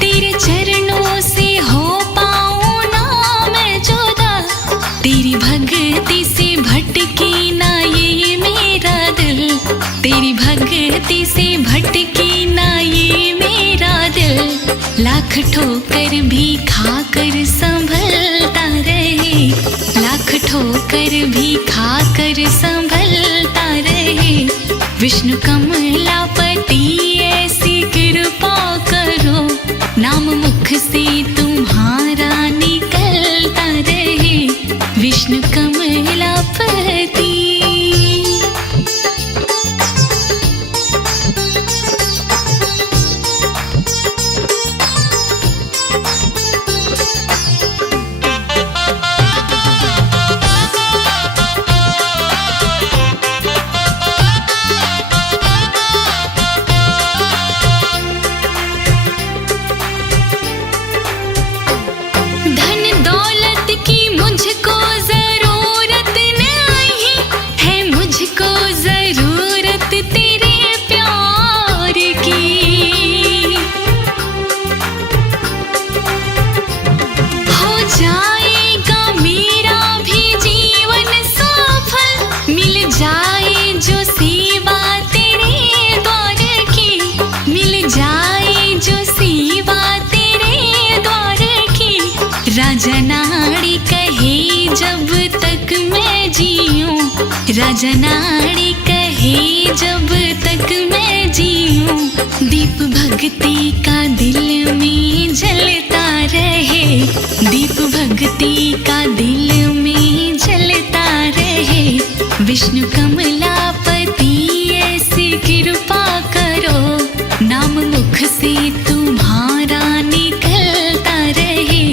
तेरे चरणों से हो पाऊं ना मैं जुदा। तेरी भक्ति से भटके ना ये मेरा दिल, तेरी भक्ति से भटके ना ये मेरा दिल। लाख ठोकर भी खाकर संभलता रहे, लाख ठोकर भी खाकर संभलता रहे। विष्णु कमलापति ऐसी कृपा करो, नाम मुख से तुम्हारा निकलता रहे। विष्णु कमलापति। मुझको जरूरत नहीं है, मुझको जरूरत तेरे प्यार की। हो जाएगा मेरा भी जीवन सफल, मिल जाए जो सेवा तेरे द्वार की, मिल जाए जो सेवा तेरे द्वार की। राजा नाड़ी कहे जब तक मैं जीऊं, राजा नाड़ी कहे जब तक मैं जीऊं। दीप भक्ति का दिल में जलता रहे, दीप भक्ति का दिल में जलता रहे। विष्णु कमलापति ऐसी कृपा करो, नाम मुख से तुम्हारा निकलता रहे।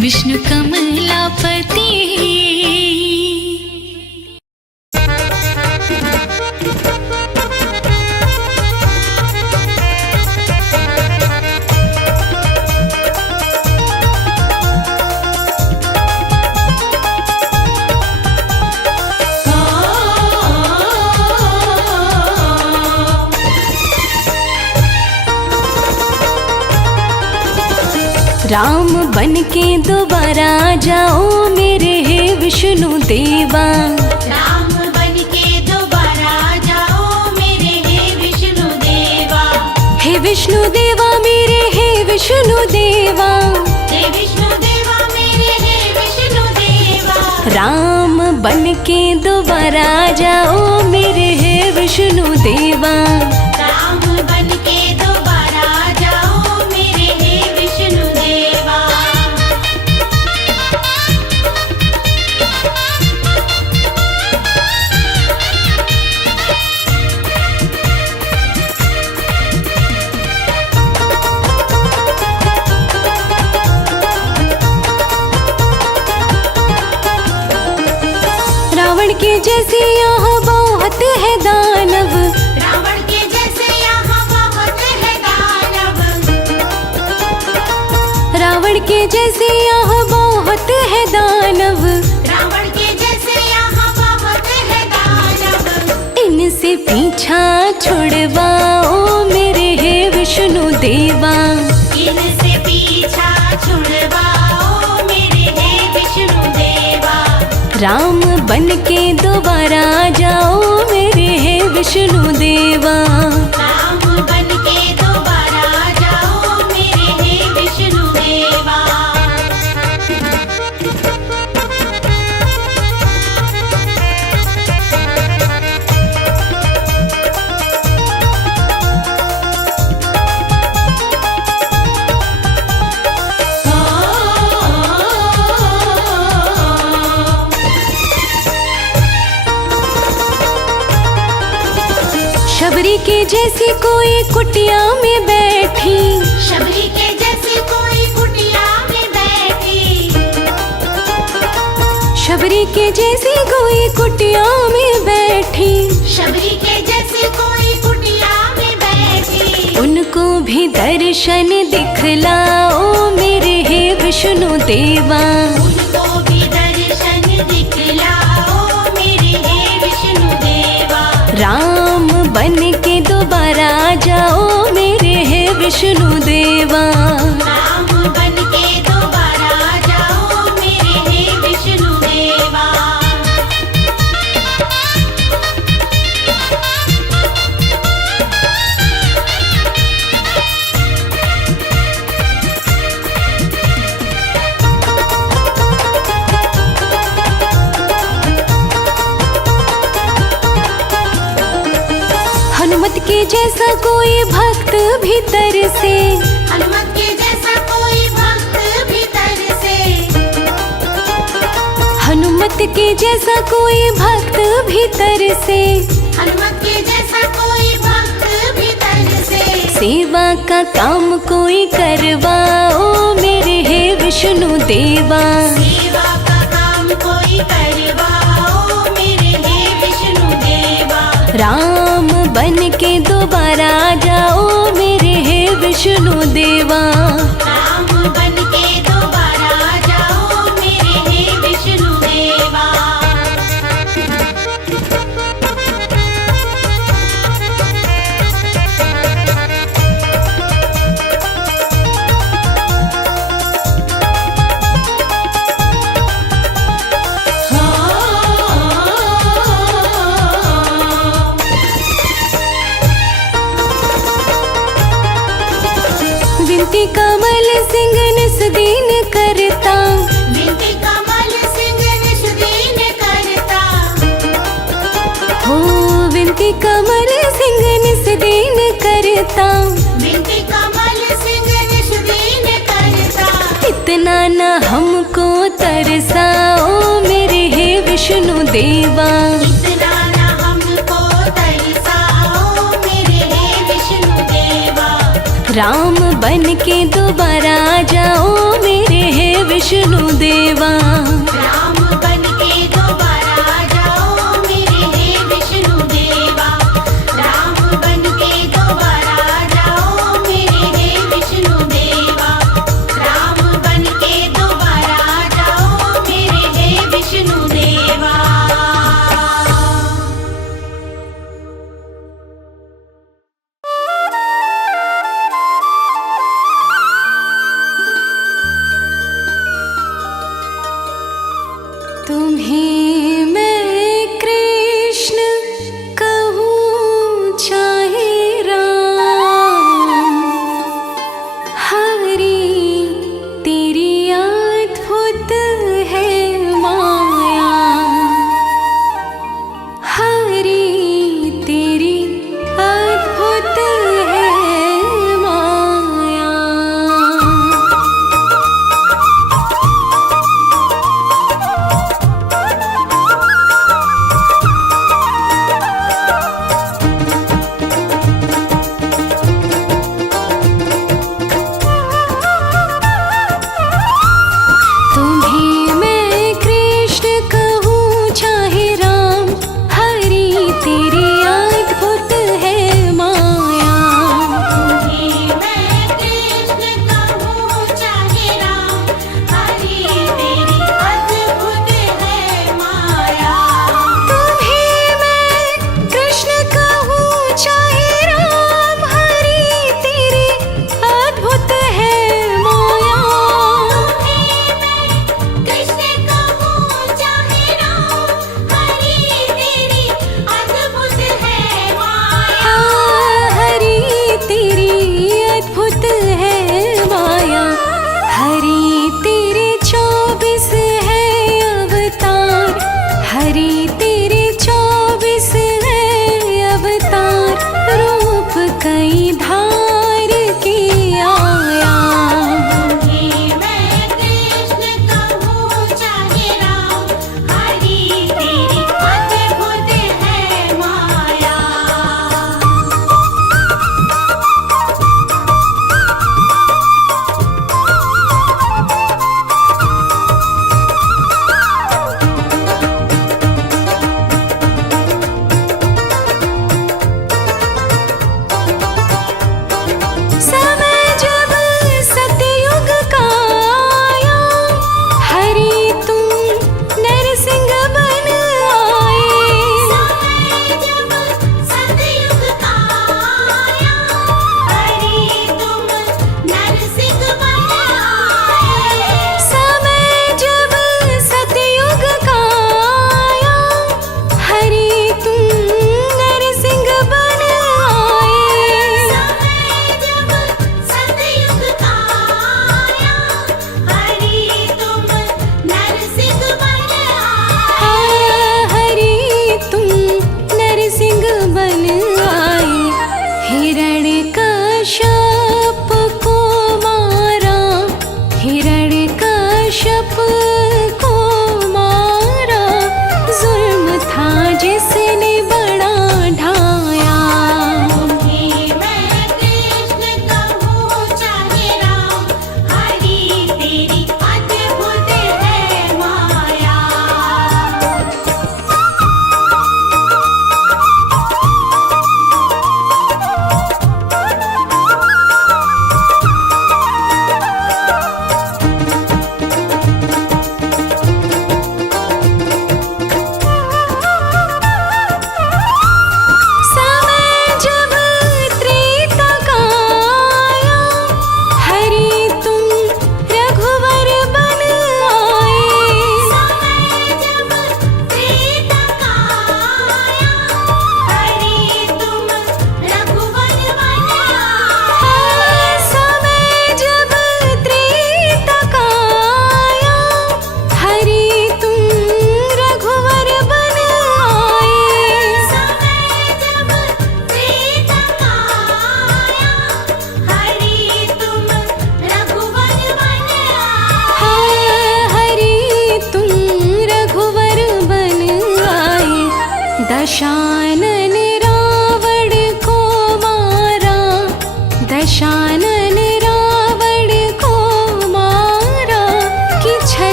विष्णु कमलापति। राम बन के दोबारा जाओ मेरे विष्णु देवा, राम बन के दोबारा जाओ मेरे विष्णु देवा मेरे हे विष्णु देवा, हे विष्णु देवा मेरे हे विष्णु देवा। राम बन के दोबारा जाओ मेरे हे विष्णु देवा। राम बन के दोबारा जाओ मेरे हे विष्णु देवा। रावण के जैसे यहाँ बहुत है दानव, रावण के जैसे यहाँ बहुत है दानव। रावण के जैसे यहाँ बहुत है दानव, रावण के जैसे यहाँ बहुत है दानव। इनसे पीछा छुड़वाओ मेरे हे विष्णु देवा। इनसे पीछा छुड़वाओ मेरे हे विष्णु देवा। राम बन के दोबारा जाओ मेरे हे विष्णु देवा। राम बन के दोबारा जाओ मेरे हे विष्णु देवा। शबरी के जैसी कोई कुटिया में बैठी, शबरी के जैसी कोई कुटिया में बैठी। शबरी के जैसी कोई कुटिया में बैठी, शबरी के जैसी कोई कुटिया में बैठी। उनको भी दर्शन दिखलाओ मेरे हे विष्णु देवा। उनको भी दर्शन दिखलाओ मेरे हे विष्णु देवा। राम बन के दोबारा जाओ मेरे हे विष्णु देवा। राम बन के दोबारा जाओ मेरे हे विष्णु देवा। हनुमत के जैसा कोई भक्त भीतर से, हनुमत के जैसा कोई भक्त भीतर से। हनुमत के जैसा कोई भक्त भीतर से, हनुमत के जैसा कोई भक्त भीतर से। सेवा का काम कोई करवाओ मेरे हे विष्णु देवा। सेवा का काम कोई करवाओ मेरे हे विष्णु देवा। राम बन के दोबारा जाओ मेरे हे विष्णु देवा। राम बन के दोबारा जाओ मेरे हे विष्णु देवा। विनती कमल सिंह निस दीन करता, विनती कमल सिंह निस दीन करता। हो विनती कमल सिंह निस दीन करता। विनती कमल सिंह निस दीन करता। इतना न हमको तरसाओ मेरे हे विष्णु देवा। इतना न हमको तरसाओ मेरे हे विष्णु देवा। राम बन के दोबारा जाओ मेरे हे विष्णु देवा। राम बन के दोबारा जाओ मेरे हे विष्णु देवा। राम बन के दोबारा जाओ मेरे हे विष्णु देवा। राम बन के दोबारा जाओ मेरे हे विष्णु देवा।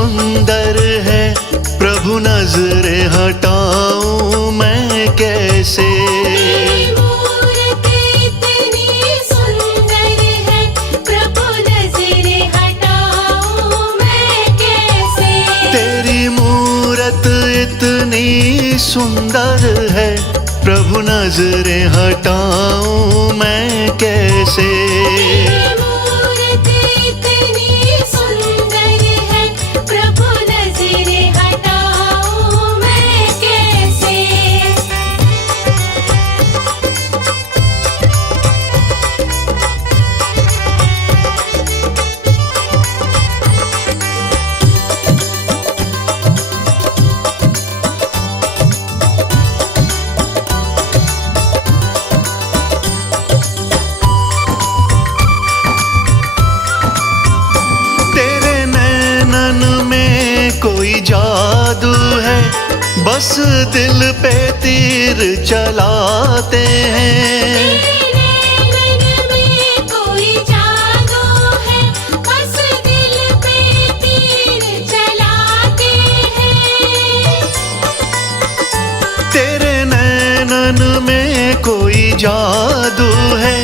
सुंदर है, प्रभु नजरें हटाऊं मैं कैसे। तेरी मूरत इतनी सुंदर है, प्रभु नजरें हटाऊं मैं कैसे। तेरी मूरत इतनी सुंदर है, प्रभु नजरें हटाऊं मैं कैसे। तेरी मूरत इतनी सुंदर है, प्रभु नजरें हटाऊं मैं कैसे। तेरे नैनन में कोई जादू है, बस दिल पे तीर चलाते हैं। तेरे नैनन में कोई जादू है, बस दिल पे तीर चलाते हैं। तेरे नैनन में कोई जादू है,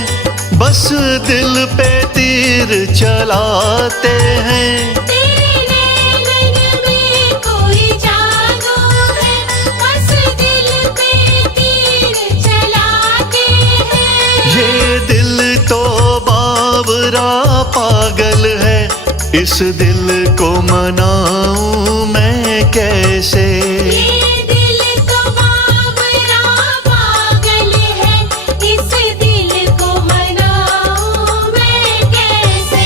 बस दिल पे तीर चलाते हैं। तेरे नैनन में कोई जादू है, बस दिल पे तीर चलाते हैं। ये दिल तो बावरा पागल है, इस दिल को मनाऊं मैं कैसे। ये दिल तो बावरा पागल है, इस दिल को मनाऊं मैं कैसे।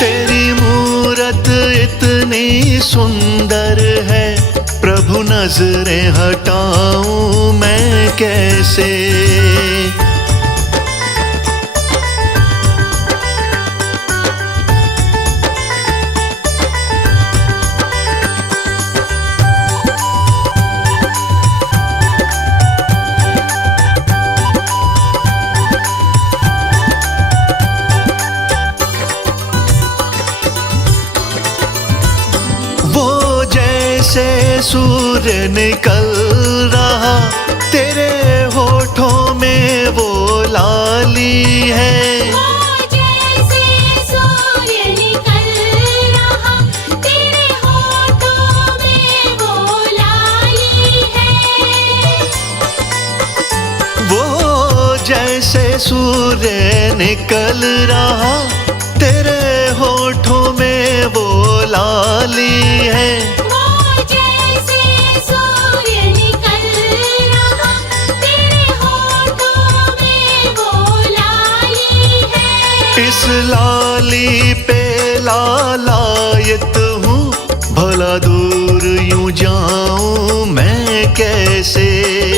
तेरी मूरत इतनी सुंदर है, प्रभु नजरें हटाऊं मैं कैसे। वो जैसे सूर्य निकल रहा, तेरे होठों में वो लाली है। वो जैसे सूर्य निकल रहा, तेरे होठों में वो लाली है। वो जैसे सूर्य निकल रहा, तेरे होठों में वो लाली है। वो जैसे सूर्य निकल रहा, तेरे होठों में वो लाली है। इस लाली पे लालायत हूँ, भला दूर यूं जाऊं मैं कैसे।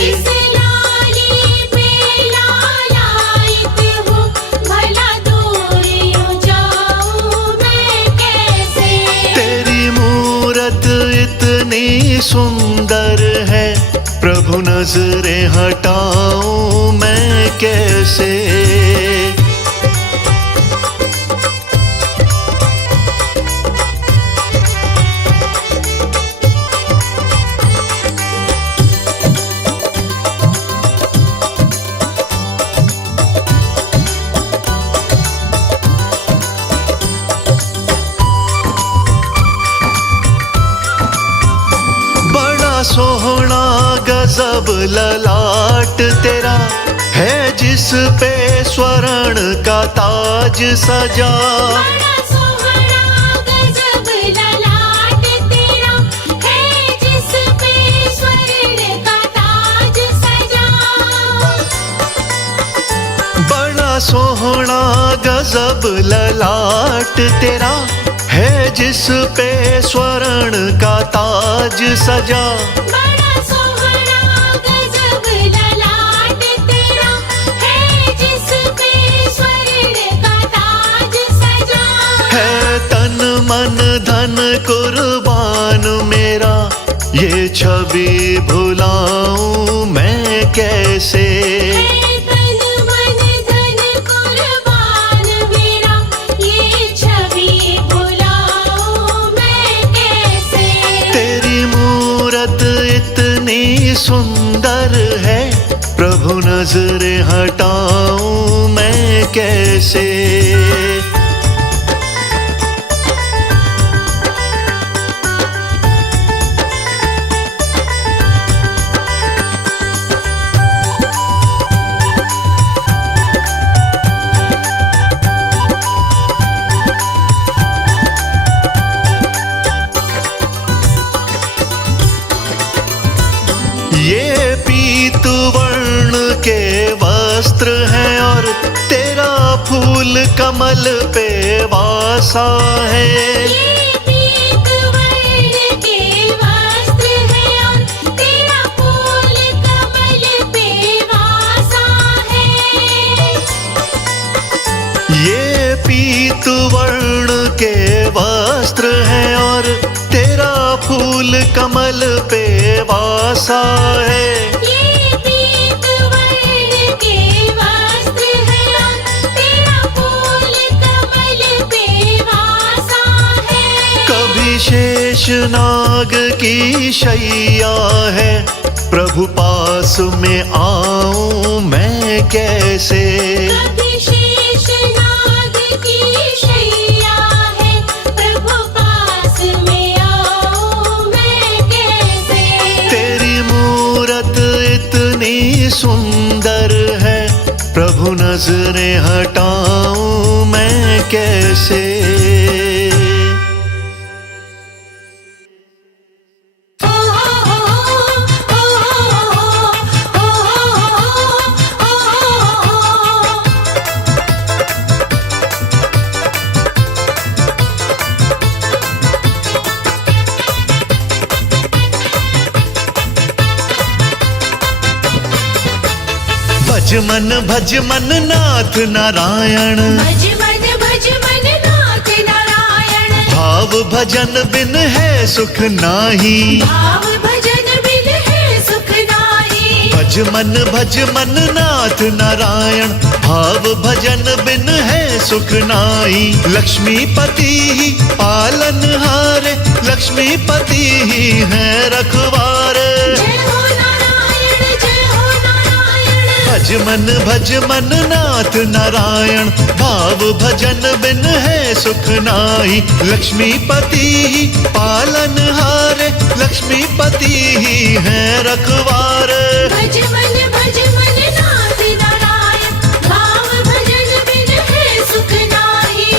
इस लाली पे लालायत हूँ, भला दूर यूं जाऊं मैं कैसे। तेरी मूरत इतनी सुंदर है, प्रभु नजरें हटाऊं मैं कैसे। बड़ा सोहना गजब ललाट तेरा है, जिस पे स्वर्ण का ताज सजा। बड़ा सोहना गजब ललाट तेरा है, जिस पे स्वर्ण का ताज सजा। बड़ा सोहना गजब ललाट तेरा है, जिस पे स्वर्ण का ताज सजा। बड़ा सोहना गजब ललाट तेरा है, जिस पे स्वर्ण का ताज सजा। है तन मन धन कुर्बान मेरा, ये छवि भुलाऊं मैं कैसे। है तन मन धन कुर्बान मेरा, ये छवि भुलाऊं मैं कैसे। सुंदर है, प्रभु नजरें हटाऊं मैं कैसे। ये पीत वर्ण के वस्त्र हैं और तेरा फूल कमल पे वासा है। ये पीत वर्ण के वस्त्र है और तेरा फूल कमल पे वासा है। ये पीत वर्ण के वस्त्र हैं और तेरा फूल कमल पे वासा है। ये पीत वर्ण के वस्त्र है और तेरा फूल कमल पे वासा है। कभी शेष नाग की शैया है, प्रभु पास में आऊं मैं कैसे। कभी शेष नाग की शैया है, प्रभु पास में आऊं मैं कैसे। तेरी मूरत इतनी सुंदर है, प्रभु नजरें हटाऊं मैं कैसे। भज मन नाथ नारायण, भज मन नाथ नारायण। भाव भजन बिन है सुख नाही। भाव भजन बिन है सुख नाही। भज मन नाथ नारायण, भाव भजन बिन है सुख नाही। लक्ष्मीपति ही पालनहारे, लक्ष्मीपति ही है रखवारे। जय हो नारायण, जय हो नारायण। भज मन नाथ नारायण, भाव भजन बिन है सुख नाही। लक्ष्मीपति ही पालनहारे, लक्ष्मीपति ही है रखवारे। भज मन नाथ नारायण, भाव भजन बिन है सुख नाही।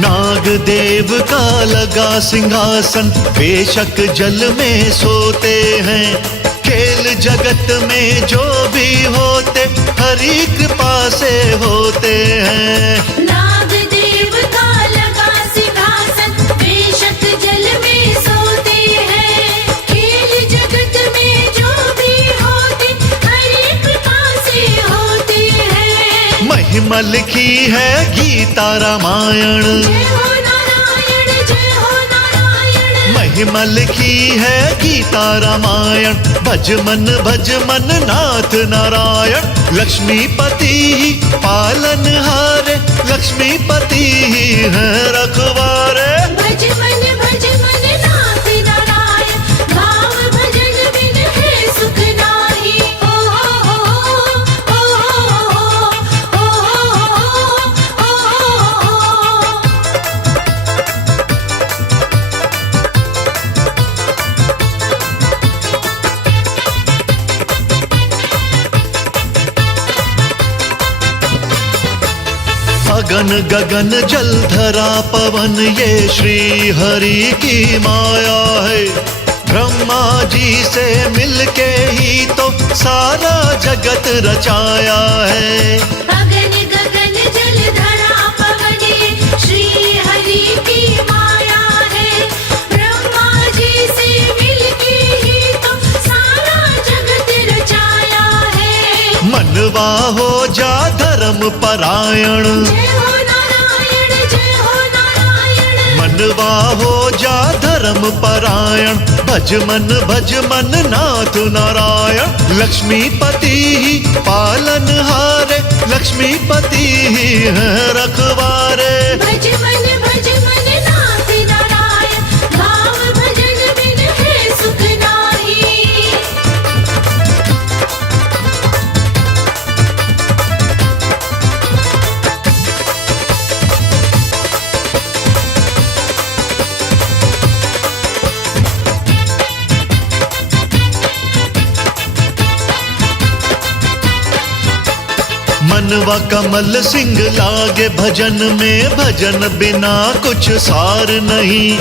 नाग देव का लगा सिंहासन, बेशक जल में सोते हैं। खेल जगत में जो भी होते, हरि कृपा से होते हैं। नाग देव का लगा सिंहासन, बेशक जल में सोते हैं। खेल जगत में जो भी होते, हरि कृपा से होते हैं। महिमा लिखी है गीता रामायण, जय हो नारायण, जय हो नारायण। महिमा लिखी है गीता रामायण। भज मन नाथ नारायण, लक्ष्मीपति ही पालनहारे, लक्ष्मीपति ही है रखवारे। भज मन नाथ नारायण, भाव भजन बिन है सुख नाही। ओ हो हो हो हो हो। अगन गगन जलधरा पवन, ये श्री हरि की माया है। ब्रह्मा जी से मिलके ही तो सारा जगत रचाया है। अगन गगन जलधरा पवन, श्री हरि की माया है। ब्रह्मा जी से मिलके ही तो सारा जगत रचाया है। मनवा हो जा धर्म परायण, जय हो नारायण, जय हो नारायण। मनवा हो जा धर्म परायण, भज मन नाथ नारायण। लक्ष्मीपति ही पालन हारे, लक्ष्मीपति ही है रखवारे। भज मन नाथ नारायण, भाव भजन बिन है सुख नाहि। मनवा कमल सिंह लागे भजन में, भजन बिना कुछ सार नहीं।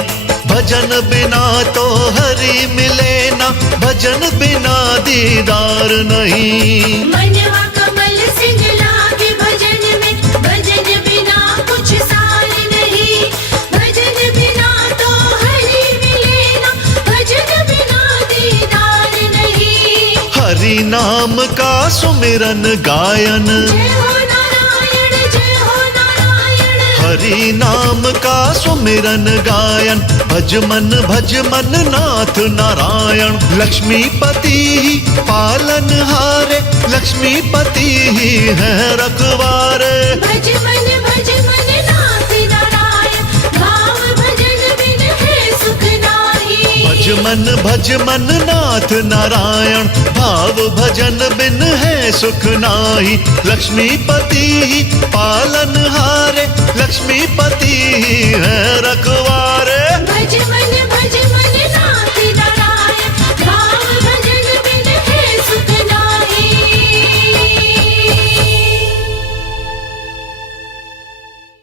भजन बिना तो हरि मिले ना, भजन बिना दीदार नहीं। मनवा कमल सिंह लागे भजन में, भजन बिना कुछ सार नहीं। भजन बिना तो हरि मिले ना, भजन बिना दीदार नहीं। हरि नाम का सुमिरन गायन, जय हो नारायण, जय हो नारायण। हरि नाम का सुमिरन गायन, भज मन नाथ नारायण। लक्ष्मीपति ही पालन हारे, लक्ष्मीपति ही है रखवारे। भज मन नाथ नारायण, भाव भजन बिन है सुख नाहि। भज मन नाथ नारायण, भाव भजन बिन है सुख नाही। लक्ष्मीपति ही पालन हारे, लक्ष्मीपति ही है रखवारे।